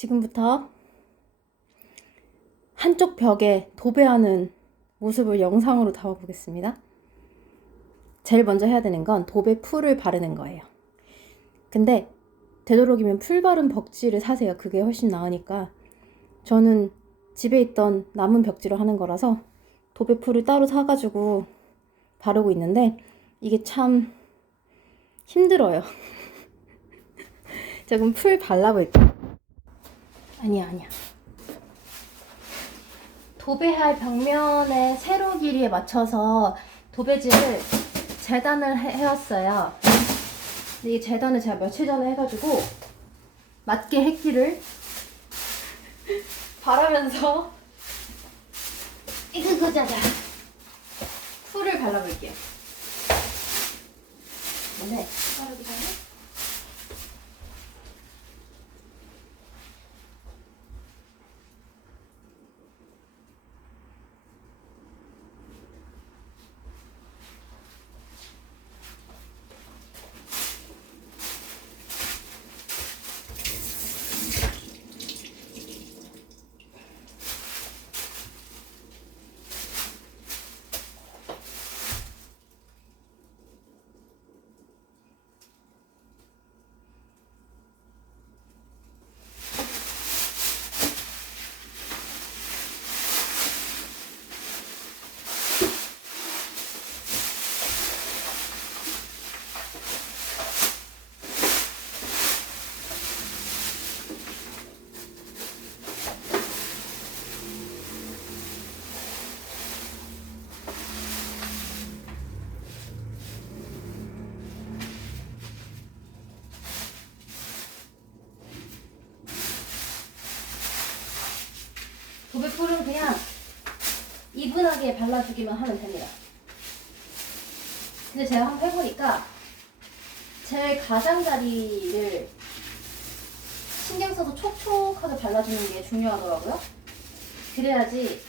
지금부터 한쪽 벽에 도배하는 모습을 영상으로 담아보겠습니다. 제일 먼저 해야 되는 건 도배 풀을 바르는 거예요. 근데 되도록이면 풀 바른 벽지를 사세요. 그게 훨씬 나으니까. 저는 집에 있던 남은 벽지로 하는 거라서 도배 풀을 따로 사가지고 바르고 있는데 이게 참 힘들어요. 자, 그럼 풀 발라볼게요. 아니야. 도배할 벽면의 세로 길이에 맞춰서 도배지를 재단을 해왔어요. 근데 이 재단을 제가 며칠 전에 해가지고 맞게 했기를 바라면서 이그그자자 풀을 발라볼게요. 네, 바르기 전에 도배풀은 그냥 이분하게 발라주기만 하면 됩니다. 근데 제가 한번 해보니까 제일 가장자리를 신경 써서 촉촉하게 발라주는 게 중요하더라고요. 그래야지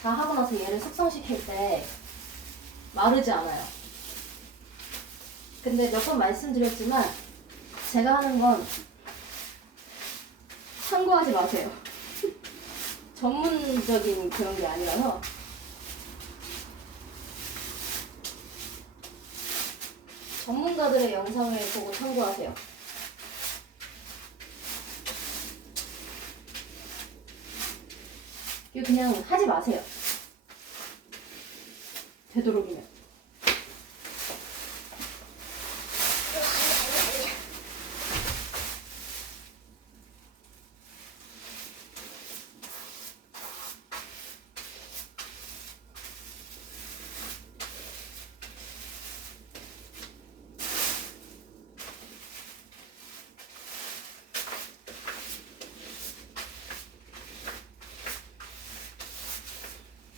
다 하고 나서 얘를 숙성시킬 때 마르지 않아요. 근데 몇 번 말씀드렸지만 제가 하는 건 참고하지 마세요. 전문적인 그런 게 아니라서. 전문가들의 영상을 보고 참고하세요. 이거 그냥 하지 마세요. 되도록이면.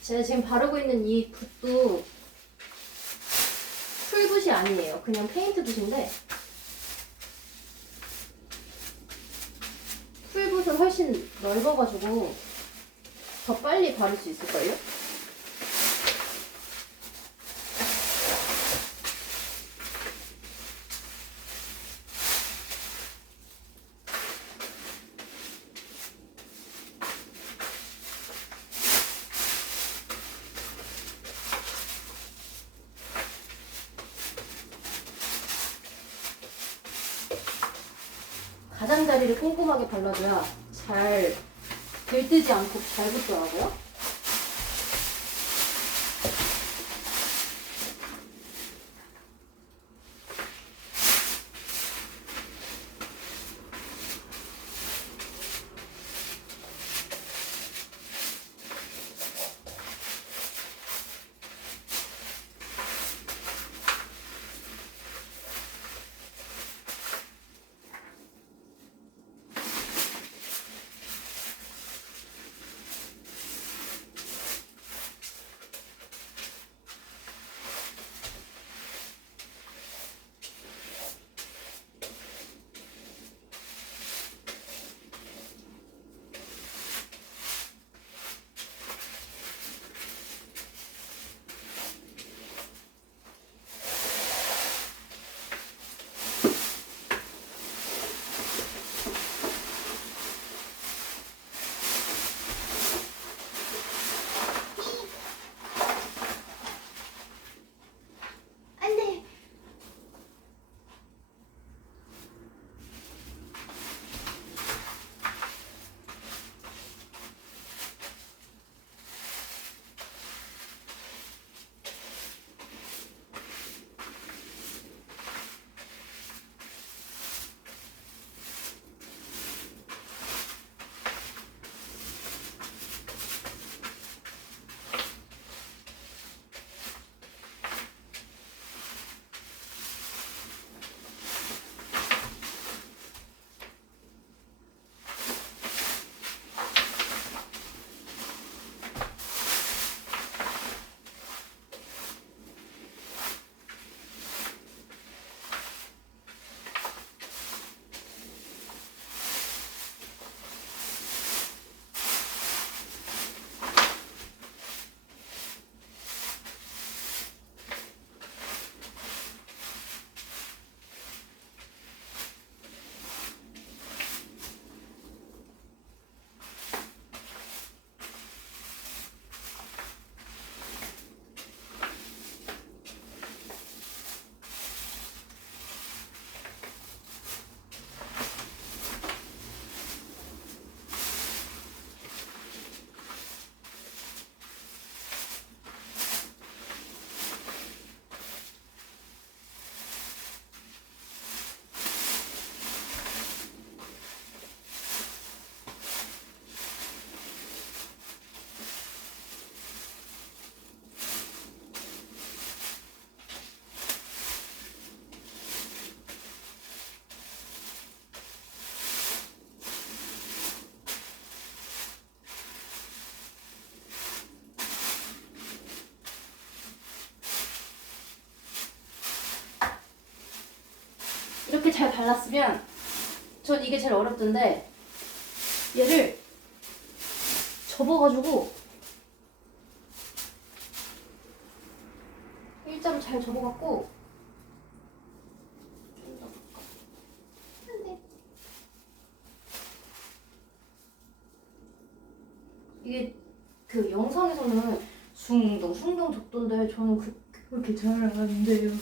제가 지금 바르고 있는 이 붓도 풀붓이 아니에요. 그냥 페인트 붓인데 풀붓은 훨씬 넓어가지고 더 빨리 바를 수 있을걸요? 가장자리를 꼼꼼하게 발라줘야 잘 들뜨지 않고 잘 붙더라고요. 이렇게 잘 발랐으면, 전 이게 제일 어렵던데, 얘를 접어가지고 일자로 잘 접어갖고 이게 그 영상에서는 숭덩 접던데 저는 그렇게 잘 안 돼요.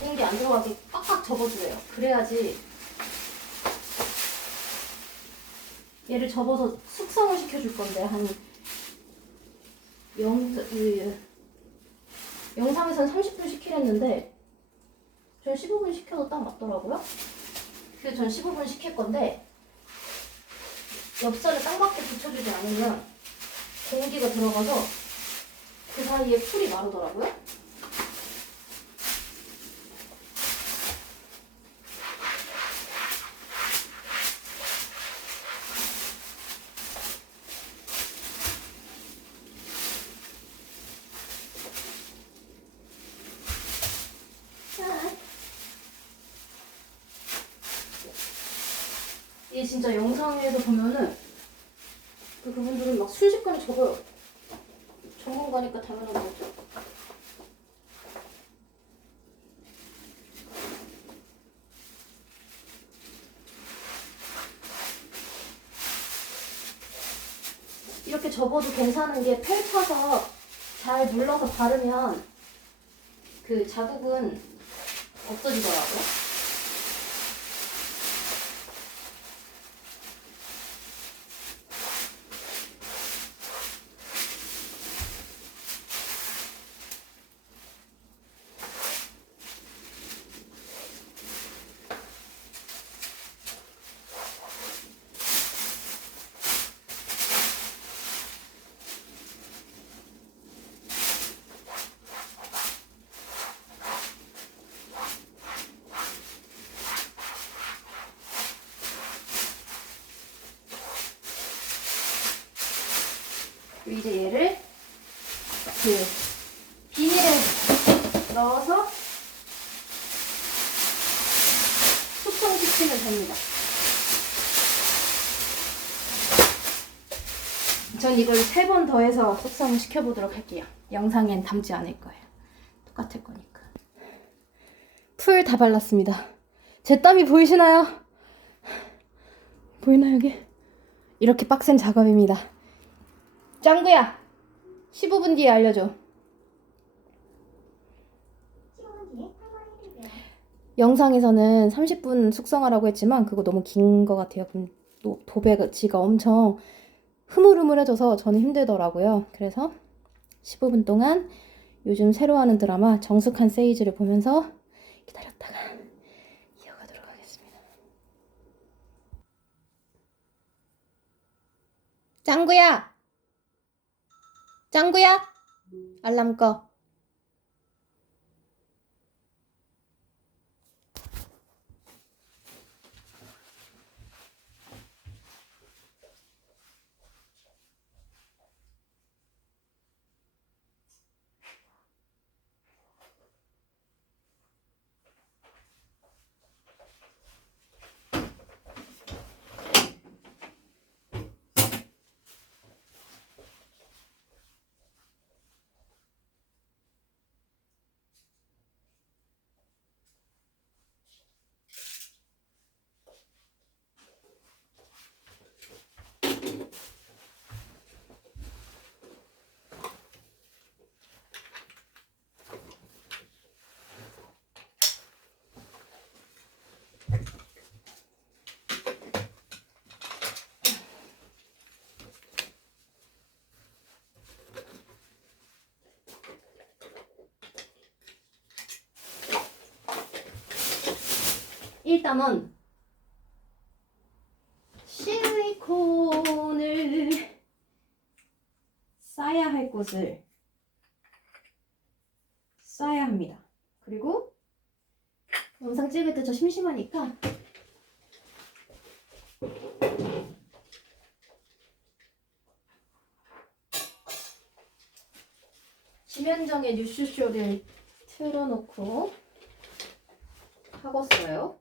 공기 안 들어가게 빡빡 접어주세요. 그래야지 얘를 접어서 숙성을 시켜줄 건데 영상에서는 30분 시키랬는데 전 15분 시켜도 딱 맞더라고요. 그래서 전 15분 시킬 건데 엽서를 딱 맞게 붙여주지 않으면 공기가 들어가서 그 사이에 풀이 마르더라고요. 이게 진짜 영상에서 보면은 그분들은 막 순식간에 접어요. 전문가니까 당연한 거죠. 이렇게 접어도 괜찮은 게 펼쳐서 잘 눌러서 바르면 그 자국은 없어지더라고요. 그리고 이제 얘를 그 비닐에 넣어서 숙성시키면 됩니다. 전 이걸 3번 더해서 숙성을 시켜보도록 할게요. 영상엔 담지 않을 거예요. 똑같을 거니까. 풀 다 발랐습니다. 제 땀이 보이시나요? 보이나 여기? 이렇게 빡센 작업입니다. 짱구야! 15분 뒤에 알려줘. 15분 뒤에 탈거해드릴게요. 영상에서는 30분 숙성하라고 했지만 그거 너무 긴 것 같아요. 그럼 도배지가 엄청 흐물흐물해져서 저는 힘들더라고요. 그래서 15분 동안 요즘 새로 하는 드라마 정숙한 세이지를 보면서 기다렸다가 이어가도록 하겠습니다. 짱구야! 짱구야! 알람 꺼. 일단은 실리콘을 싸야 할 곳을 싸야 합니다. 그리고 영상 찍을 때 저 심심하니까 김현정의 뉴스쇼를 틀어놓고 하겠어요.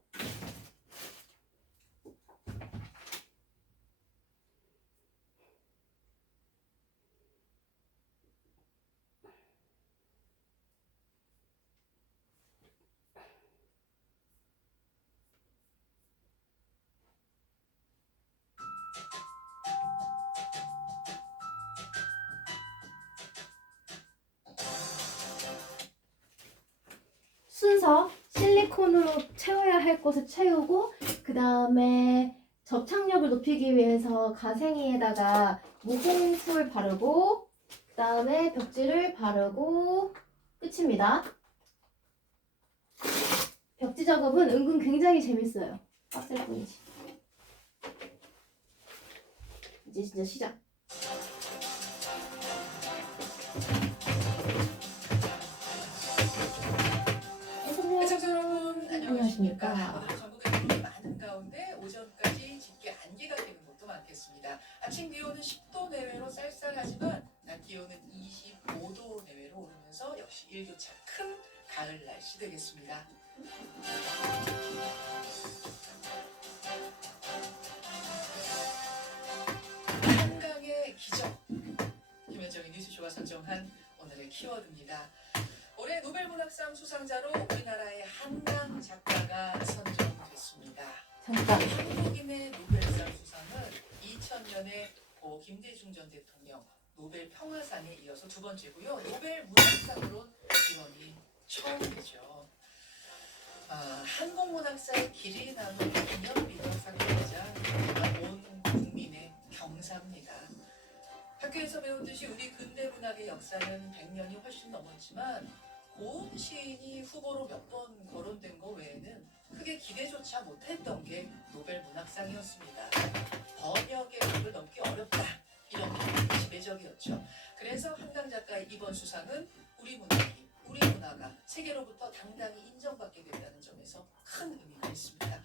순서 실리콘으로 채워야 할 곳을 채우고 그 다음에 접착력을 높이기 위해서 가생이에다가 모공풀 바르고 그 다음에 벽지를 바르고 끝입니다. 벽지 작업은 은근 굉장히 재밌어요. 빡셀 뿐이지. 이제 진짜 시작. 시청자 여러분 안녕하십니까. 안녕하십니까. 전국에 눈이 많은 가운데 오전까지 짙게 안개가 끼는 곳도 많겠습니다. 아침 기온은 10도 내외로 쌀쌀하지만 낮 기온은 25도 내외로 오르면서 역시 일교차 큰 가을 날씨 되겠습니다. 한강의 기적, 김현정의 뉴스쇼가 선정한 오늘의 키워드입니다. 올해 노벨문학상 수상자로 우리나라의 한강 작가가 선정됐습니다. 잠깐. 한국인의 노벨상 수상은 2000년에 고 김대중 전 대통령 노벨 평화상에 이어서 두 번째고요. 노벨 문학상으론 이번이 처음이죠. 한국 문학사의 길이 남은 기념비적 상이자 온 국민의 경사입니다. 학교에서 배운 듯이 우리 근대 문학의 역사는 100년이 훨씬 넘었지만 고은 시인이 후보로 몇 번 거론된 것 외에는 크게 기대조차 못했던 게 노벨 문학상이었습니다. 번역의 벽을 넘기 어렵다. 이런 게 지배적이었죠. 그래서 한강 작가의 이번 수상은 우리 문학이, 우리 문화가 세계로부터 당당히 인정받게 된다는 점에서 큰 의미가 있습니다.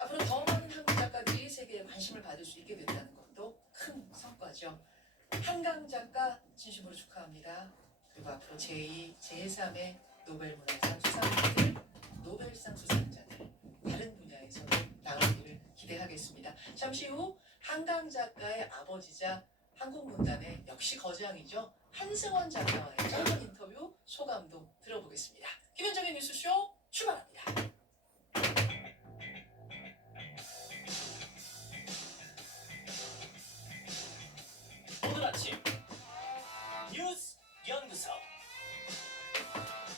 앞으로 더 많은 한국 작가들이 세계에 관심을 받을 수 있게 된다는 것도 큰 성과죠. 한강 작가 진심으로 축하합니다. 그리고 앞으로 제2, 제3의 노벨 문학상 수상자들, 노벨상 수상자들 다른 분야에서도 나오기를 기대하겠습니다. 잠시 후 한강 작가의 아버지자 한국문단의 역시 거장이죠. 한승원 작가와의 짧은 인터뷰 소감도 들어보겠습니다. 김현정의 뉴스쇼 출발합니다. 오늘 아침 뉴스 연구소.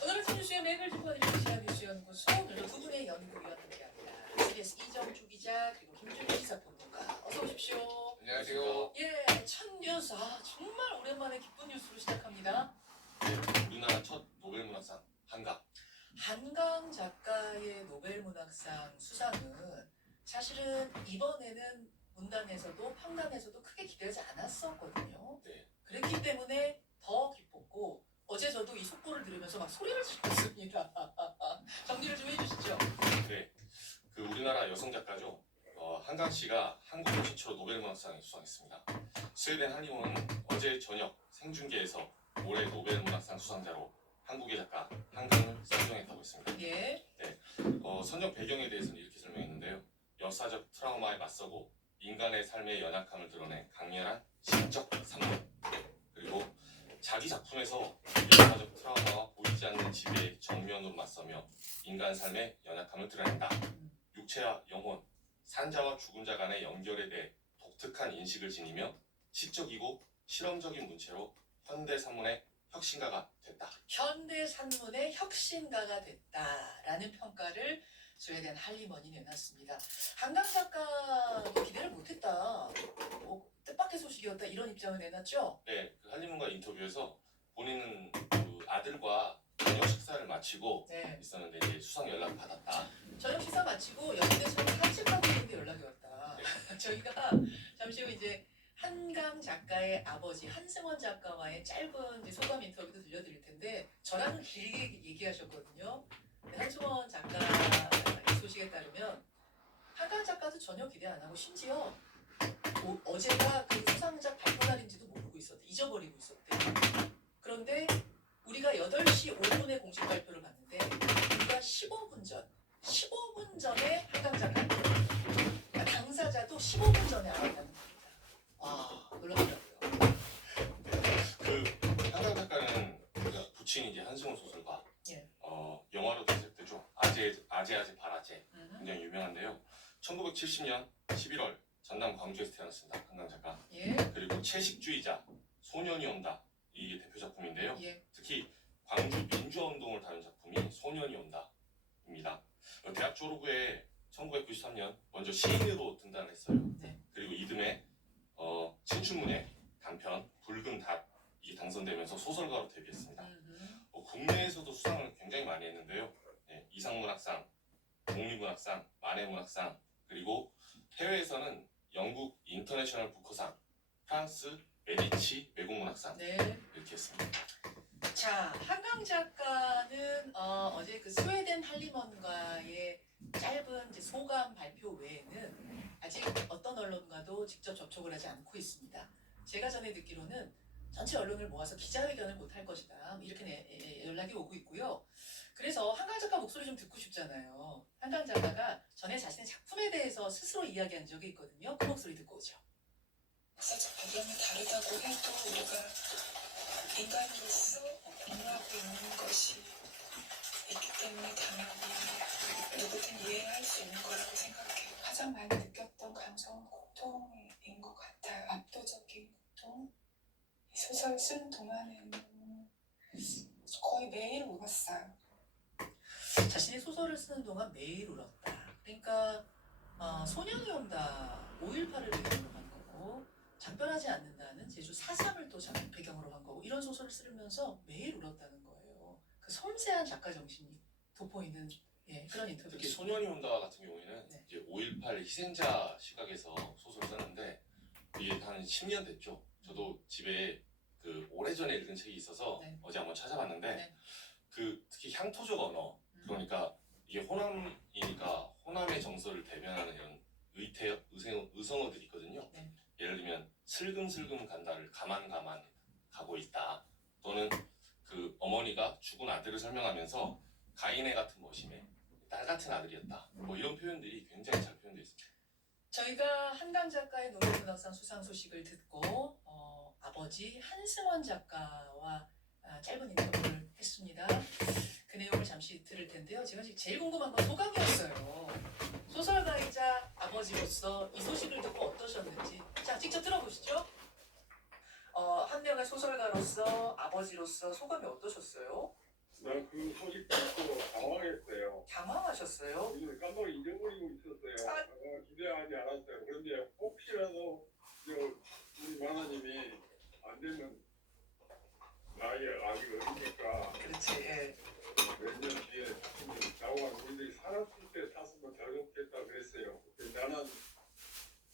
오늘 아침 뉴스의 맥을 짚어드리는 지하뉴스연구소, 오늘도 두 분의 연구위원 함께합니다. CBS 이정주 기자 그리고 김준일 시사평론가, 어서 오십시오. 안녕하세요. 예, 첫 뉴스, 정말 오랜만에 기쁜 뉴스로 시작합니다. 네, 우리나라 첫 노벨문학상 한강 작가의 노벨문학상 수상은 사실은 이번에는 문단에서도 평단에서도 크게 기대하지 않았었거든요. 네. 그랬기 때문에 더 기뻤고, 어제 저도 이 속보를 들으면서 막 소리를 질렀습니다. 정리를 좀 해주시죠. 네, 그 우리나라 여성 작가죠. 한강 씨가 한국인 최초로 노벨문학상에 수상했습니다. 스웨덴 한림원은 어제 저녁 생중계에서 올해 노벨문학상 수상자로 한국의 작가 한강을 선정했다고 했습니다. 예. 선정 배경에 대해서는 이렇게 설명했는데요. 역사적 트라우마에 맞서고 인간의 삶의 연약함을 드러낸 강렬한 시적 산문, 그리고 자기 작품에서 역사적 트라우마와 보이지 않는 지배에 정면으로 맞서며 인간 삶의 연약함을 드러낸다. 육체와 영혼, 산자와 죽은 자 간의 연결에 대해 독특한 인식을 지니며 시적이고 실험적인 문체로 현대 산문의 혁신가가 됐다. 현대 산문의 혁신가가 됐다라는 평가를 스웨덴 한림원이 내놨습니다. 한강 작가도 기대를 못했다. 뜻밖의 소식이었다. 이런 입장을 내놨죠. 네, 그 한림원과 인터뷰에서 본인은 그 아들과 저녁 식사를 마치고 네. 있었는데 이제 수상 연락을 받았다. 저녁 식사 마치고 연대처럼 산책하고 있는데 연락이 왔다. 저희가 잠시 후 이제 한강 작가의 아버지 한승원 작가와의 짧은 이제 소감 인터뷰도 들려드릴 텐데, 저랑은 길게 얘기하셨거든요. 한승원 작가 소식에 따르면 한강 작가도 전혀 기대 안 하고, 심지어 어제가 그 수상작 발표 날인지도 모르고 있었대. 잊어버리고 있었대. 그런데 우리가 8시 5분에 공식 발표를 봤는데 우리가 15분 전에 한강 작가 그러니까 당사자도 15분 전에 알았다는 겁니다. 와, 놀랍더라고요. 그 한강 작가는 그러니까 부친이 이제 한승우 소설가. 예. 영화로 대작되죠. 아재 바라제. 굉장히 유명한데요. 1970년 11월 전남 광주에서 태어났습니다. 한강 작가. 예. 그리고 채식주의자 소년이 온다. 이게 대표 작품인데요. 예. 특히 광주 민주화 운동을 다룬 작품이 소년이 온다입니다. 대학 졸업 후에 1993년 먼저 시인으로 등단을 했어요. 네. 그리고 이듬해 신춘문예 단편 붉은 닷 이게 당선되면서 소설가로 데뷔했습니다. 국내에서도 수상을 굉장히 많이 했는데요. 네, 이상문학상, 독립문학상, 만해문학상 그리고 해외에서는 영국 인터내셔널 부커상, 프랑스 메디치 외국문학상 네. 이렇게 했습니다. 자, 한강 작가는 어제 그 스웨덴 할리먼과의 짧은 이제 소감 발표 외에는 아직 어떤 언론과도 직접 접촉을 하지 않고 있습니다. 제가 전에 듣기로는 전체 언론을 모아서 기자회견을 못 할 것이다. 이렇게 연락이 오고 있고요. 그래서 한강 작가 목소리 좀 듣고 싶잖아요. 한강 작가가 전에 자신의 작품에 대해서 스스로 이야기한 적이 있거든요. 그 목소리 듣고 오죠. 역사적 배경이 다르다고 해도 우리가 인간으로서 공유하고 있는 것이 있기 때문에 당연히 누구든 이해할 수 있는 거라고 생각해요. 가장 많이 느꼈던 감정은 고통인 것 같아요. 압도적인 고통. 이 소설 쓰는 동안에는 거의 매일 울었어요. 자신이 소설을 쓰는 동안 매일 울었다. 그러니까 소년이 온다 5.18을 배경으로 한 거고 작별하지 않는다는 제주 4.3을 또 배경으로 한 거고 이런 소설을 쓰면서 매일 울었다는 거예요. 그 섬세한 작가 정신이 돋보이는 그런 인터뷰. 특히 소년이 온다 같은 경우에는 네. 이제 5.18 희생자 시각에서 소설을 썼는데 이게 한 10년 됐죠. 저도 집에 그 오래전에 읽은 책이 있어서 네. 어제 한번 찾아봤는데 네. 그 특히 향토적 언어 그러니까 이게 호남이니까 호남의 정서를 대변하는 이런 의성어들이 있거든요. 네. 예를 들면 슬금슬금 간다를 가만 가고 있다. 또는 그 어머니가 죽은 아들을 설명하면서 가인의 같은 멋임에 딸 같은 아들이었다. 뭐 이런 표현들이 굉장히 잘 표현되어 있습니다. 저희가 한강 작가의 노벨문학상 수상 소식을 듣고 아버지 한승원 작가와 짧은 인터뷰를 했습니다. 그 내용을 잠시 들을 텐데요. 제가 지금 제일 궁금한 건 소감이었어요. 소설가이자 아버지로서 이 소식을 듣고 어떠셨는지 자 직접 들어보시죠. 한 명의 소설가로서 아버지로서 소감이 어떠셨어요? 난 그 소식 듣고 당황했어요. 당황하셨어요? 이걸 깜빡 잊어버리고 있었어요. 아. 기대하지 않았어요. 그런데 혹시라도 우리 만화님이 안 되면 나의 아직 어리니까 그렇지. 예. 몇 년 뒤에 나오고 우리들이 살았을 때 탔으면 더 좋겠다 그랬어요. 근데 나는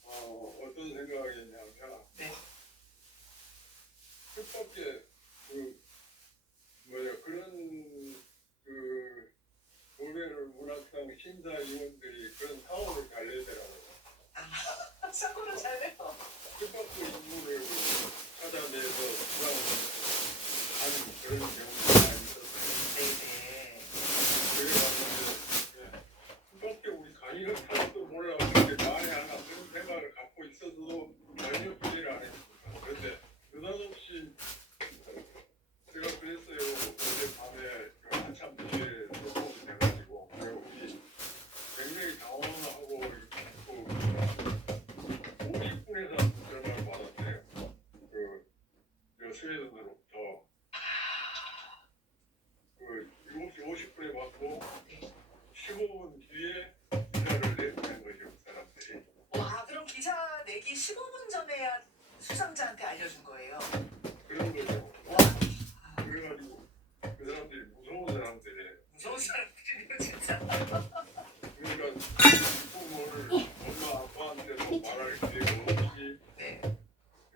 어떤 생각이냐면 네. 뜻밖의 그런 노벨 문학상 심사위원들이 그런 사업을 잘 내더라고요. 사고를 잘해요. 뜻밖의 인물을 찾아내서 수상을 하는 그런 경우가 많이 있었어요. 네네. 그래가지고 뜻밖의 우리 강의를 탈지도 몰라 그렇게 만에 하나 그런 생각을 갖고 있어도 전혀 기대를 안 했습니다. 그런데 느닷없이 제가 그랬어요. 어제 밤에 한참 뒤에 소통이 돼가지고 우리 굉장히 당황하고 50분에서 전화를 받았대요. 스웨덴으로부터 7시 50분에 받고 15분 뒤에 기사를 내보낸 거죠, 그 사람들이. 와, 그럼 기사 내기 15분 전에야 수상자한테 알려준 거예요. 그런 거죠. 와, 그래가지고 그 사람들이 무서운 사람들이에요. 무서운 사람들이네요, 진짜. 그러니까 부모를 엄마 아빠한테도 말할 기회가 없이 네.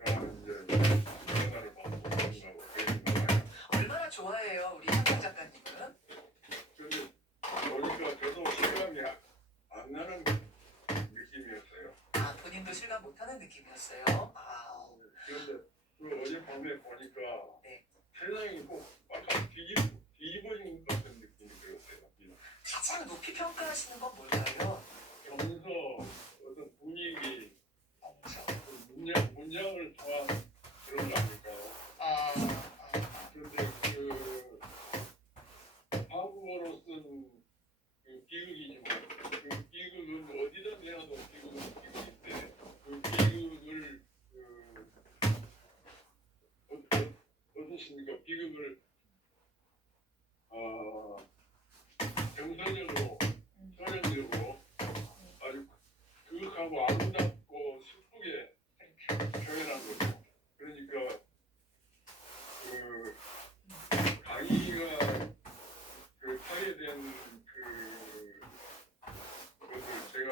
이제 전화를 받고 그런다고 그런 거예요. 얼마나 좋아해요, 우리 한강 작가님은? 근데 보니까 저도 실감이 안 나는 느낌이었어요. 아, 본인도 실감 못하는 느낌이었어요. 아, 그런데 어젯밤에 보니까 네. 세상이 꼭 약간 뒤집어진 것 같은 느낌이 들었어요. 가장 높이 평가하시는 건 뭘까요? 정서, 어떤 분위기, 정서. 문장을 통한 그런 거 아닐까요? 그런데 그 한국어로 쓴 그 비극이지만 그 비극은 어디다 내놔도 비극은 비극인데 그 비극을 어떻습니까? 비극을 정서적으로 서정적으로 아주 그윽하고 아름답고 슬프게 표현한 거죠. 그러니까 그 강희가 그 하게 된 그것을 제가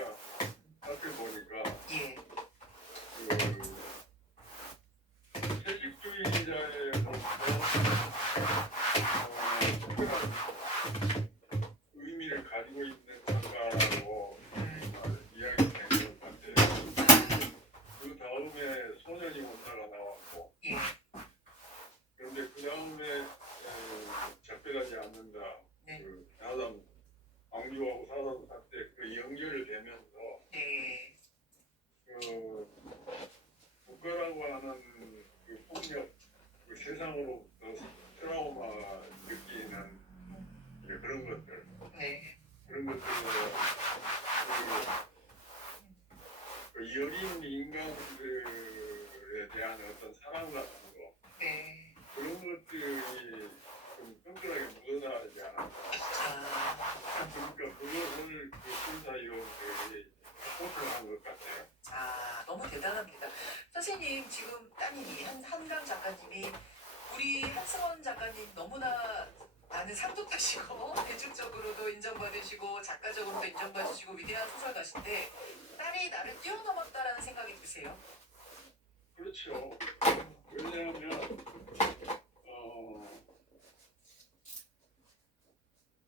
살펴보니까 예. 그 채식주의자에서부터 특별한 의미를 가지고 있는 작가라고 이야기가 되는 것 같아요. 그 다음에 소년이 온다가 나왔고 예. 그런데 그 다음에 작별하지 않는다. 네. 그 사삼 광주하고 사삼 사태 그 연결을 되면서 네. 그 국가라고 하는 그 폭력, 그 세상으로부터 트라우마 느끼는 이제 그런 것들, 네. 그런 것들로 그 여린 인간들에 대한 어떤 사랑 같은 거, 네. 그런 것들이 좀 끈끈하게 묻어나지 않았나. 그러니까 그것을 그 심사위원들이 포털한 것 같아요. 너무 대단합니다. 선생님, 지금 따님이 한강 작가님이 우리 한승원 작가님 너무나 많은 상도 타시고 대중적으로도 인정받으시고 작가적으로도 인정받으시고 위대한 소설가신데 딸이 나를 뛰어넘었다라는 생각이 드세요? 그렇죠. 왜냐하면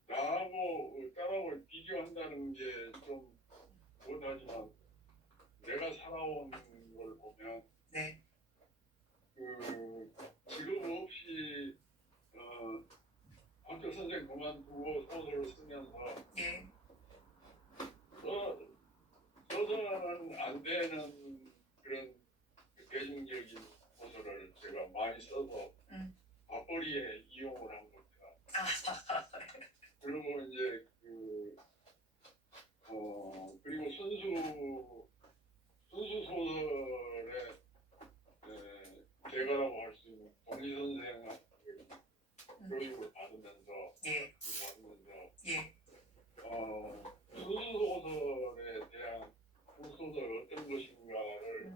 나하고 딸하고 비교한다는 게 좀 못하지만 내가 살아온 걸 보면 네. 그 직업 없이 학교 선생 그만두고 소설을 쓰면서 예. 써서는 안 되는 그런 대중적인 소설을 제가 많이 써서 맞벌이에 이용을 한 겁니다. 그리고 이제 그리고 순수 소설의 대가라고 할 수 있는 동리 선생 교육을 받으면서 예. 예. 순수 소설에 대한 소설 어떤 것인가를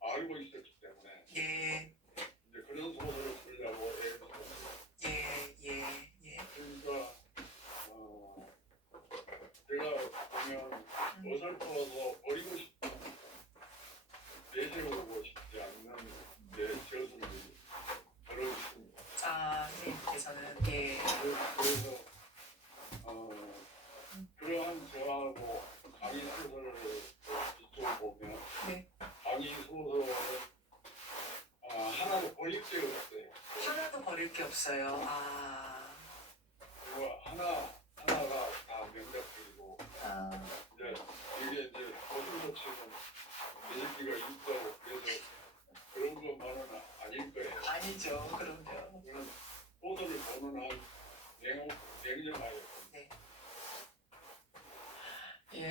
알고 있었기 때문에 예. 이제 그런 소설을 쓰려고 애를 썼어요. 예. 그러니까 제가 보면 어설퍼서 버리고 싶은 내세우고 싶지 않는 내 저술이 여러 있습니다. 선생님께서는 예. 그래서 그러한 저하고 강의 소설을 이쪽을 보면 네. 강의 소설은 하나도 버릴 게 없어요. 하나도 버릴 게 없어요. 그리고 하나가 다 명작들이고 이제 이게 이제 거슴도치는 매직기가 있다고 그래서 그런 것만은 아닐 거예요. 아니죠. 그럼요. 그런 소설을 보는 한 냉정하게 네. 예.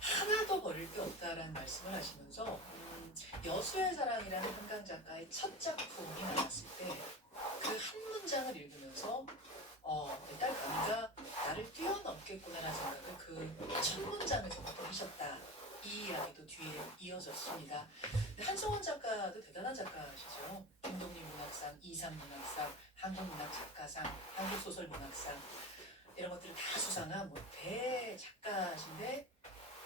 하나도 버릴 게 없다라는 말씀을 하시면서 여수의 사랑이라는 한강 작가의 첫 작품이 나왔을 때 그 한 문장을 읽으면서 내 딸 강희가 나를 뛰어넘겠구나라는 생각을 그 첫 문장에서부터 하셨다. 이 이야기도 뒤에 이어졌습니다. 한승원 작가도 대단한 작가시죠. 김동리 문학상, 이상 문학상, 한국문학작가상, 한국소설문학상 이런 것들을 다 수상한 대작가신데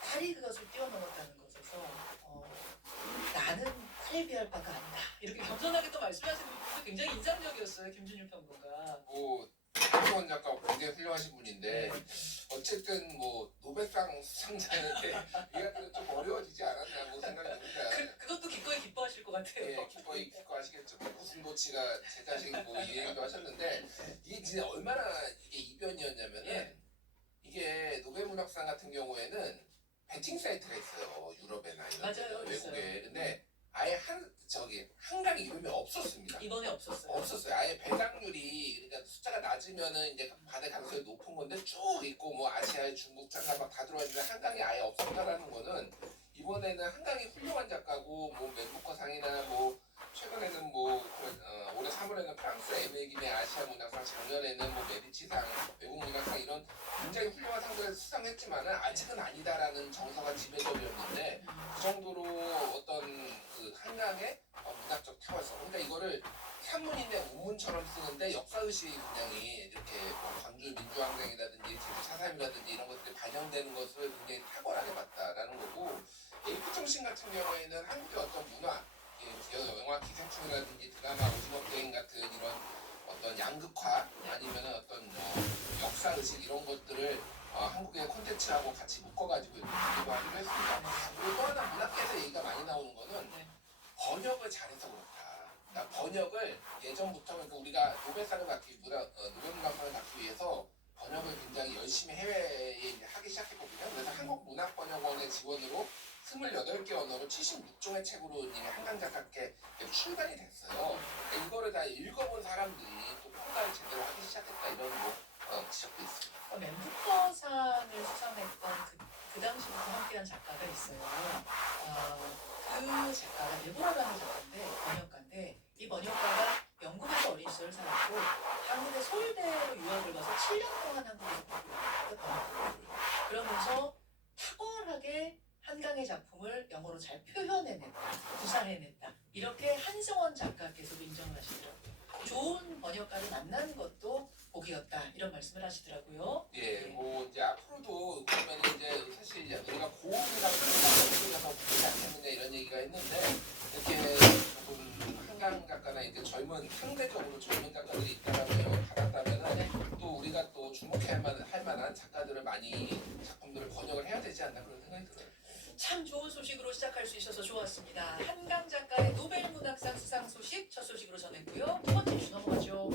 딸이 그것을 뛰어넘었다는 것에서 나는 딸에 비할 바가 아니다. 이렇게 겸손하게 또 말씀하시는 부분도 굉장히 인상적이었어요. 김준일 평론가. 한성원 작가 굉장히 훌륭하신 분인데 어쨌든 뭐 노벨상 수상자인데 이야기는 좀 어려워지지 않았나 뭐 생각이 듭니다. 그것도 기꺼이 기뻐하실 것 같아요. 예, 기뻐하시겠죠. 구순도치가 제 자식 뭐이 얘기도 하셨는데 이게 진짜 얼마나 이게 이변이었냐면은 예. 이게 노벨문학상 같은 경우에는 베팅 사이트가 있어요. 유럽에나 이런 데, 맞아요, 외국에. 있어요. 근데 아예 한강 이름이 없었습니다. 이번에 없었어요. 없었어요. 아예 배당률이 그러니까 숫자가 낮으면은 이제 받을 가능성이 높은 건데 쭉 있고 뭐 아시아, 중국 작가 막 다 들어와 있는데 한강이 아예 없었다라는 거는 이번에는 한강이 훌륭한 작가고 뭐 맨부커상이나 뭐 최근에는 뭐 올해 3월에는 프랑스 에메김의 아시아 문학상, 작년에는 뭐 메디치상, 외국 문학상 이런 굉장히 훌륭한 상들을 수상했지만은 아직은 아니다라는 정서가 지배적이었는데 그 정도로 어떤 그 한강의 문학적 타워성. 그러니까 이거를 산문인데 운문처럼 쓰는데 역사의식이 굉장히 이렇게 뭐 광주 민주항쟁이라든지 제주 사삼이라든지 이런 것들이 반영되는 것을 굉장히 탁월하게 봤다라는 거고 에이프정신 같은 경우에는 한국의 어떤 문화, 영화 기생충이라든지 드라마 오징어 게임 같은 이런 어떤 양극화 아니면 어떤 역사의식 이런 것들을 한국의 콘텐츠하고 같이 묶어가지고 이렇게 비교하기로 했습니다. 그리고 또 하나 문학계에서 얘기가 많이 나오는 거는 번역을 잘해서 그렇다. 그러니까 번역을 예전부터 그러니까 우리가 노벨상을 받기 노벨문학상을 받기 위해서 번역을 굉장히 열심히 해외에 이제 하기 시작했거든요. 그래서 한국문학번역원의 지원으로 28개 언어로 76종의 책으로 이제 한강 작가께 출간이 됐어요. 그러니까 이거를 다 읽어본 사람들이 또 평가를 제대로 하기 시작했다 이런 뭐 지적도 있습니다. 맨부커상을 수상했던 그 당시부터 함께한 작가가 있어요. 그 작가가 데보라라는 작가인데 번역가인데 이 번역가가 영국에서 어린 시절을 살았고 한국의 서울대로 유학을 가서 7년 동안 한국에서 공부했어요. 그러면서 탁월하게 한강의 작품을 영어로 잘 표현해냈다, 구사해냈다. 이렇게 한승원 작가께서도 인정을 하시더라고요. 좋은 번역가를 만나는 것도 복이었다 이런 말씀을 하시더라고요. 예, 뭐 이제 앞으로도 그러면 이제 사실 우리가 고음이나 소리가 붙지 않겠느냐 이런 얘기가 있는데 이렇게 조금 한강 작가나 이제 상대적으로 젊은 작가들이 받았다면은 또 우리가 또 주목할 만한 작가들을 많이 작품들을 번역을 해야 되지 않나 그런 생각이 들어요. 참 좋은 소식으로 시작할 수 있어서 좋았습니다. 한강 작가의 노벨문학상 수상 소식 첫 소식으로 전했고요. 두 번째 이슈 넘어가죠.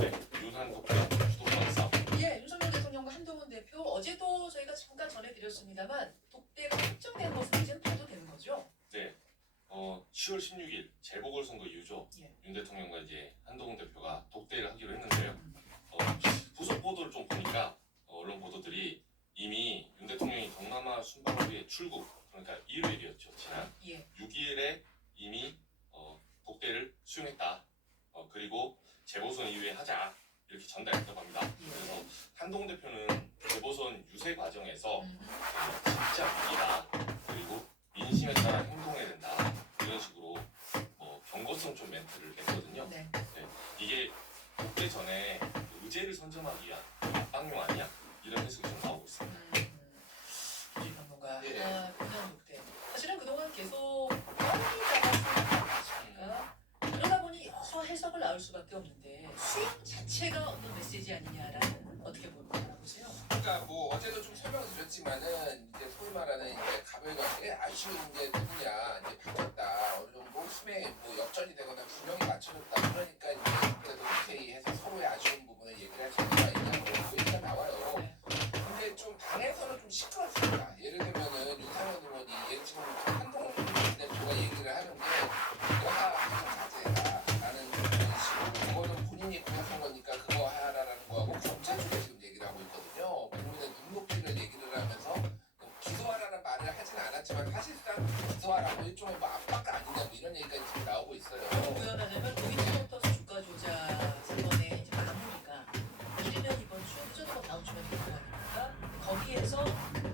네, 윤한독자 주도문학상. 예, 윤석열 대통령과 한동훈 대표 어제도 저희가 잠깐 전해드렸습니다만 독대가 확정된 것은 이제 봐도 되는 거죠? 네, 10월 16일 재보궐선거 이후죠. 예. 윤 대통령과 이제 한동훈 대표가 독대를 하기로 했는데요. 후속 보도를 좀 보니까 언론 보도들이 이미 윤 대통령이 동남아 순방을 위해 출국, 그러니까 일요일이었죠. 지난 예. 6일에 이미 독대를 수용했다. 그리고 재보선 이후에 하자 이렇게 전달했다고 합니다. 그래서 한동훈 대표는 재보선 유세 과정에서 진짜 무기다. 그리고 민심에 따라 행동해야 된다. 이런 식으로 경고성 좀 멘트를 냈거든요. 네. 이게 독대 전에 의제를 선점하기 위한 압박용 아니야? 이런 해석이 좀 나오고 있습니다. 이 평론가. 예. 그냥 독대. 사실은 그동안 계속 뻔히 잡았으니까 그러다 보니 여러 해석을 나올 수밖에 없는데 수용 자체가 어떤 메시지 아니냐라는 어떻게 보세요? 그러니까 뭐 어제도 좀 설명을 드렸지만은 이제 소위 말하는 이제 가별관계 아쉬운 게 누구냐 이제 바뀌었다 어느 정도 힘에 뭐 역전이 되거나 균형이 맞춰졌다 그러니까 이제 그래도 회의해서 서로의 아쉬운 부분을 얘기를 할 수가 있냐 뭐 얘기가 나와요. 근데 좀 당에서는 좀 시끄럽습니다. 예를 들면은 윤상현 의원이 지금 한동훈 대표가 얘기를 하는 게 너가 자제해라라는 식으로 그거는 본인이 고약한 거니까 그거 하라라는 거하고 검찰 쪽에 지금 얘기를 하고 있거든요. 국민의 눈높이를 얘기를 하면서 기소하라는 말을 하진 않았지만 사실상 기소하라고 일종의 뭐 압박 아니냐 뭐 이런 얘기까지 지금 나오고 있어요. 표현하자면 도이치모터스 주가 조작 사건의 이제 마무리가 이르면 이번 주, 늦어도 다음 주면 될 거 아닙니까? 거기에서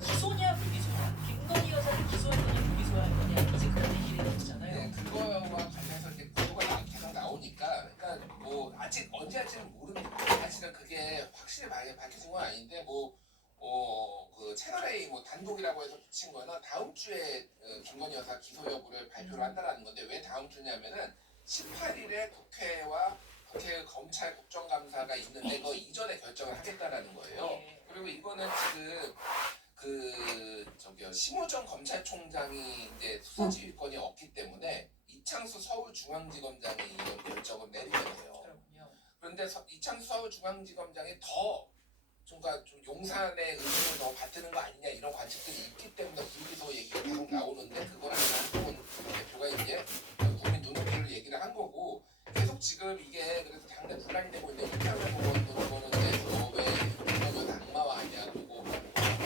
기소냐 불기소냐, 김건희 여사를 기소할 거냐 불기소할 거냐 이제 그런 얘기를 해주잖아요. 네, 그거와 관련해서 이제 구도가 계속 나오니까, 그러니까 뭐 아직 언제 할지는 모르는데 사실은 그게 확실히 밝혀진 건 아닌데 그 채널A 뭐 단독이라고 해서 붙인 거는 다음 주에 김건희 여사 기소 여부를 발표를 한다라는 건데 왜 다음 주냐면은 18일에 국회와 검찰 국정감사가 있는데 그 이전에 결정을 하겠다라는 거예요. 네. 그리고 이거는 지금 심우정 검찰총장이 이제 수사지휘권이 없기 때문에 이창수 서울중앙지검장이 이런 결정을 내리겠네요. 그렇군요. 그런데 이창수 서울중앙지검장이 더 좀 용산의 의견을 더 받드는 거 아니냐 이런 관측들이 있기 때문에 불기소 얘기가 계속 나오는데 그거는 한동훈 대표가 이제 국민 눈높이를 얘기를 한 거고 계속 지금 이게 그래서 당내 분란이 되고 있는 이창수 의원도 그거는 왜 이런 악마화 하냐 그리고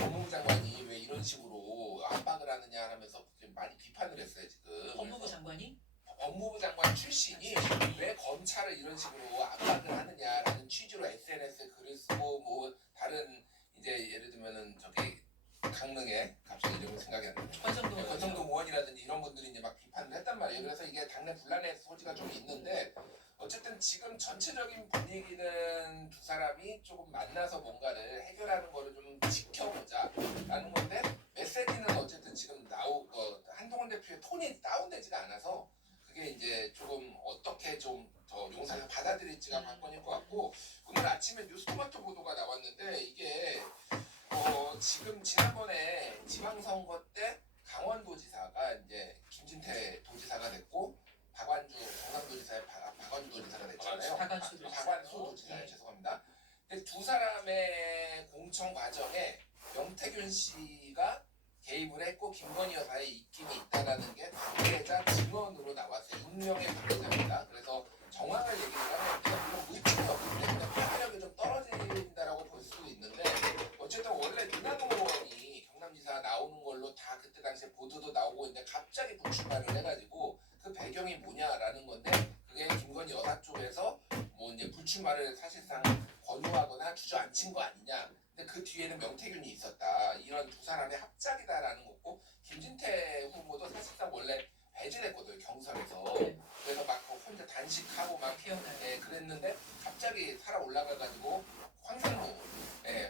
법무부 장관이 왜 이런 식으로 압박을 하느냐 하면서 지금 많이 비판을 했어요 지금. 법무부 장관이 법무부 장관 출신이 왜 검찰을 이런 식으로 압박을 하느냐라는 취지로 SNS에 글을 쓰고 뭐 다른 이제 예를 들면은 강릉에 갑자기 이름이 생각이 안 나네. 권성동 의원이라든지 이런 분들이 이제 막 비판을 했단 말이에요. 그래서 이게 당내 분란의 소지가 좀 있는데 어쨌든 지금 전체적인 분위기는 두 사람이 조금 만나서 뭔가를 해결하는 거를 좀 지켜보자라는 건데 메시지는 어쨌든 지금 한동훈 대표의 톤이 다운되지가 않아서 그게 이제 조금 어떻게 좀 더 용산에서 받아들일지가 관건일 것 같고 오늘 아침에 뉴스토마토 보도가 나왔는데 이게 지금 지난번에 지방선거 때 강원도지사가 이제 김진태 도지사가 됐고 박완주 경상도지사의 박완주 도지사가 됐잖아요. 박완수 도지사요. 죄송합니다. 근데 두 사람의 공천 과정에 명태균 씨가 개입을 했고 김건희 여사의 입김이 있다라는 게 관계자 증언으로 나왔어요. 익명의 관계자입니다. 그래서 정황을 얘기를 하면 물론 물증이 없기 때문에 파악력이 좀 떨어진다라고 볼 수도 있는데 어쨌든 원래 윤한홍 의원이 경남지사 나오는 걸로 다 그때 당시에 보도도 나오고 있는데 갑자기 불출마를 해가지고 그 배경이 뭐냐라는 건데 그게 김건희 여사 쪽에서 뭐 이제 불출마를 사실상 권유하거나 주저앉힌 거 아니냐. 근데 그 뒤에는 명태균이 있었다. 이런 두 사람의 합작이다라는 거고 김진태 후보도 사실상 원래 배제됐거든요. 경선에서. 그래서 막 혼자 단식하고 막 그랬는데 갑자기 살아 올라가가지고 황상무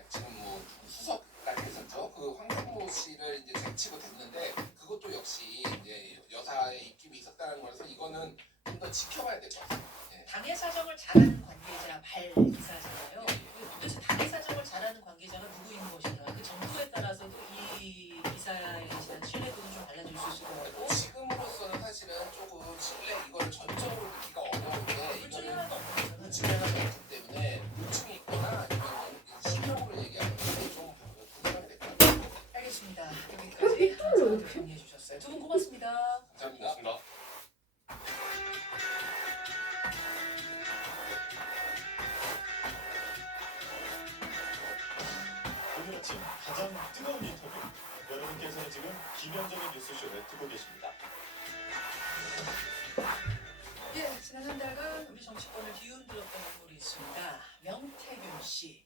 지금 뭐 수석까지 했었죠. 그 황상무 씨를 이제 제치고 됐는데 그것도 역시 이제 여사의 입김이 있었다는 거라서 이거는 좀 더 지켜봐야 될 것 같습니다. 당의 사정을 잘하는 관계자 발 기사잖아요. 도대체 당의 사정을 잘하는 관계자가 누구인 것인가? 그 정도에 따라서도 이 기사에 대한 신뢰도는 좀 달라질 수 있을 것 같고. 지금으로서는 사실은 조금 신뢰 이거를 전적으로 듣기가 어려운데 물증이 하나도 없는 거잖아요. 물증이 하나도 없기 때문에 물증이 있거나 아니면 신용으로 얘기하는 게 좀 분석이 될 것 같아요. 알겠습니다. 여기까지 정리해 주셨어요. 두 분 고맙습니다. 감사합니다. 고맙습니다. 오늘 아침 가장 뜨거운 인터뷰 여러분께서는 지금 김현정의 뉴스쇼를 듣고 계십니다. 예, 지난 한 달간 우리 정치권을 뒤흔들었던 인물이 있습니다. 명태균 씨.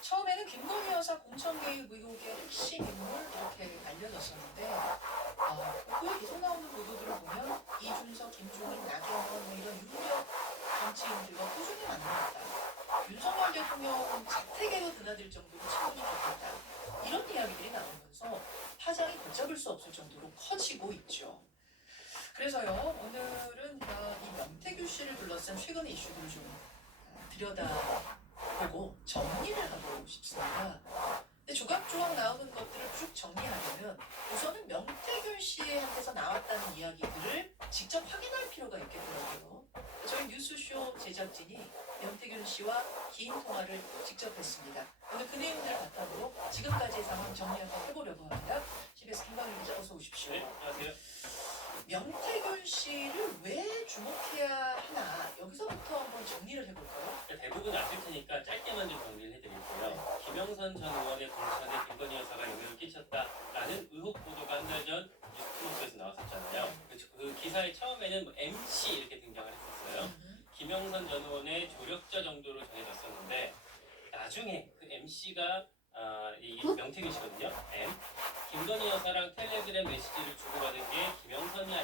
처음에는 김건희 여사 공천 개입 의혹의 핵심 인물 이렇게 알려졌었는데 그에 계속 나오는 보도들을 보면 이준석, 김종인, 나경원 뭐 이런 유력 정치인들과 꾸준히 만나왔다. 윤석열 대통령 자택에도 드나들 정도로 친분이 깊었다. 이런 이야기들이 나오면서 파장이 걷잡을 수 없을 정도로 커지고 있죠. 그래서요 오늘은 이 명태균 씨를 둘러싼 최근의 이슈들을 좀 들여다보고 정리를 하고 싶습니다. 근데 조각조각 나오는 것들을 쭉 정리하려면 우선은 명태균 씨한테서 나왔다는 이야기들을 직접 확인할 필요가 있겠더라고요. 저희 뉴스쇼 제작진이 명태균 씨와 긴 통화를 직접 했습니다. 오늘 그 내용들을 바탕으로 지금까지의 상황 정리 한번 해보려고 합니다. CBS 김광일 기자 어서 오십시오. 네, 안녕하세요. 명태균 씨를 왜 주목해야 하나 여기서부터 한번 정리를 해볼까요? 대부분 아실 테니까 짧게만 좀 정리를 해드릴게요. 김영선 전 의원의 공천에 김건희 여사가 영향을 끼쳤다라는 의혹 보도가 한 달 전 뉴스토마토에서 나왔었잖아요. 그 기사의 처음에는 뭐 MC 이렇게 등장을 했었어요. 김영선 전 의원의 조력자 정도로 전해졌었는데 나중에 그 MC가 이 명태균 씨거든요. 김건희 여사랑 텔레그램 메시지를 주고받은 게 김영선이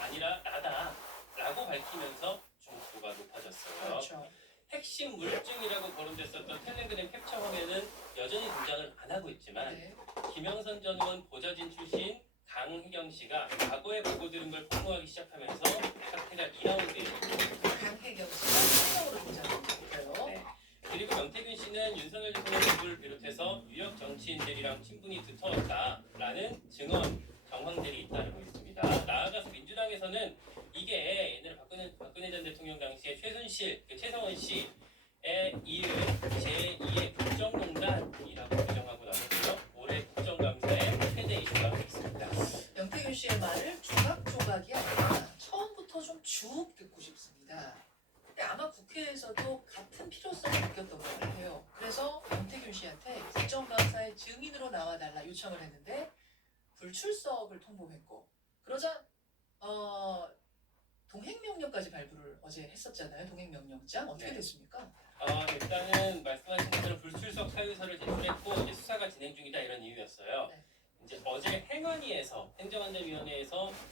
아니라 나다라고 밝히면서 주목도가 높아졌어요. 그렇죠. 핵심 물증이라고 거론됐었던 텔레그램 캡처 화면은 여전히 등장을 안 하고 있지만 네. 김영선 전 의원 보좌진 출신 강희경 씨가 과거에 보고 들은 걸 폭로하기 시작하면서 사태가 2라운드에 강희경 강혜경 씨가 성명으로 등장했고요. 네. 그리고 명태균 씨는 윤석열 대통령 부부를 비롯해서 유력 정치인들이랑 친분이 두터웠다라는 증언 정황들이 잇따르고 있습니다. 나아가서 민주당에서는 이게 옛날에 박근혜 전 대통령 당시에 최성원 씨에 이은 제2의 국정농단이라고 규정하고 나섰고요. 올해 국정감사의 최대 이슈가 됐습니다. 명태균 씨의 말을 조각조각이 아니라 처음부터 좀 쭉 듣고 싶습니다. 근데 아마 국회에서도 같은 필요성을 느꼈던 것 같아요. 그래서 명태균 씨한테 국정감사의 증인으로 나와달라 요청을 했는데 불출석을 통보했고 그러자 동행명령까지 발부를 어제 했었잖아요. 동행명령장 어떻게 네. 됐습니까? 일단은 말씀하신 것처럼 불출석 사유서를 제출했고 이제 수사가 진행 중이다 이런 이유였어요. 네. 이제 어제 행안위에서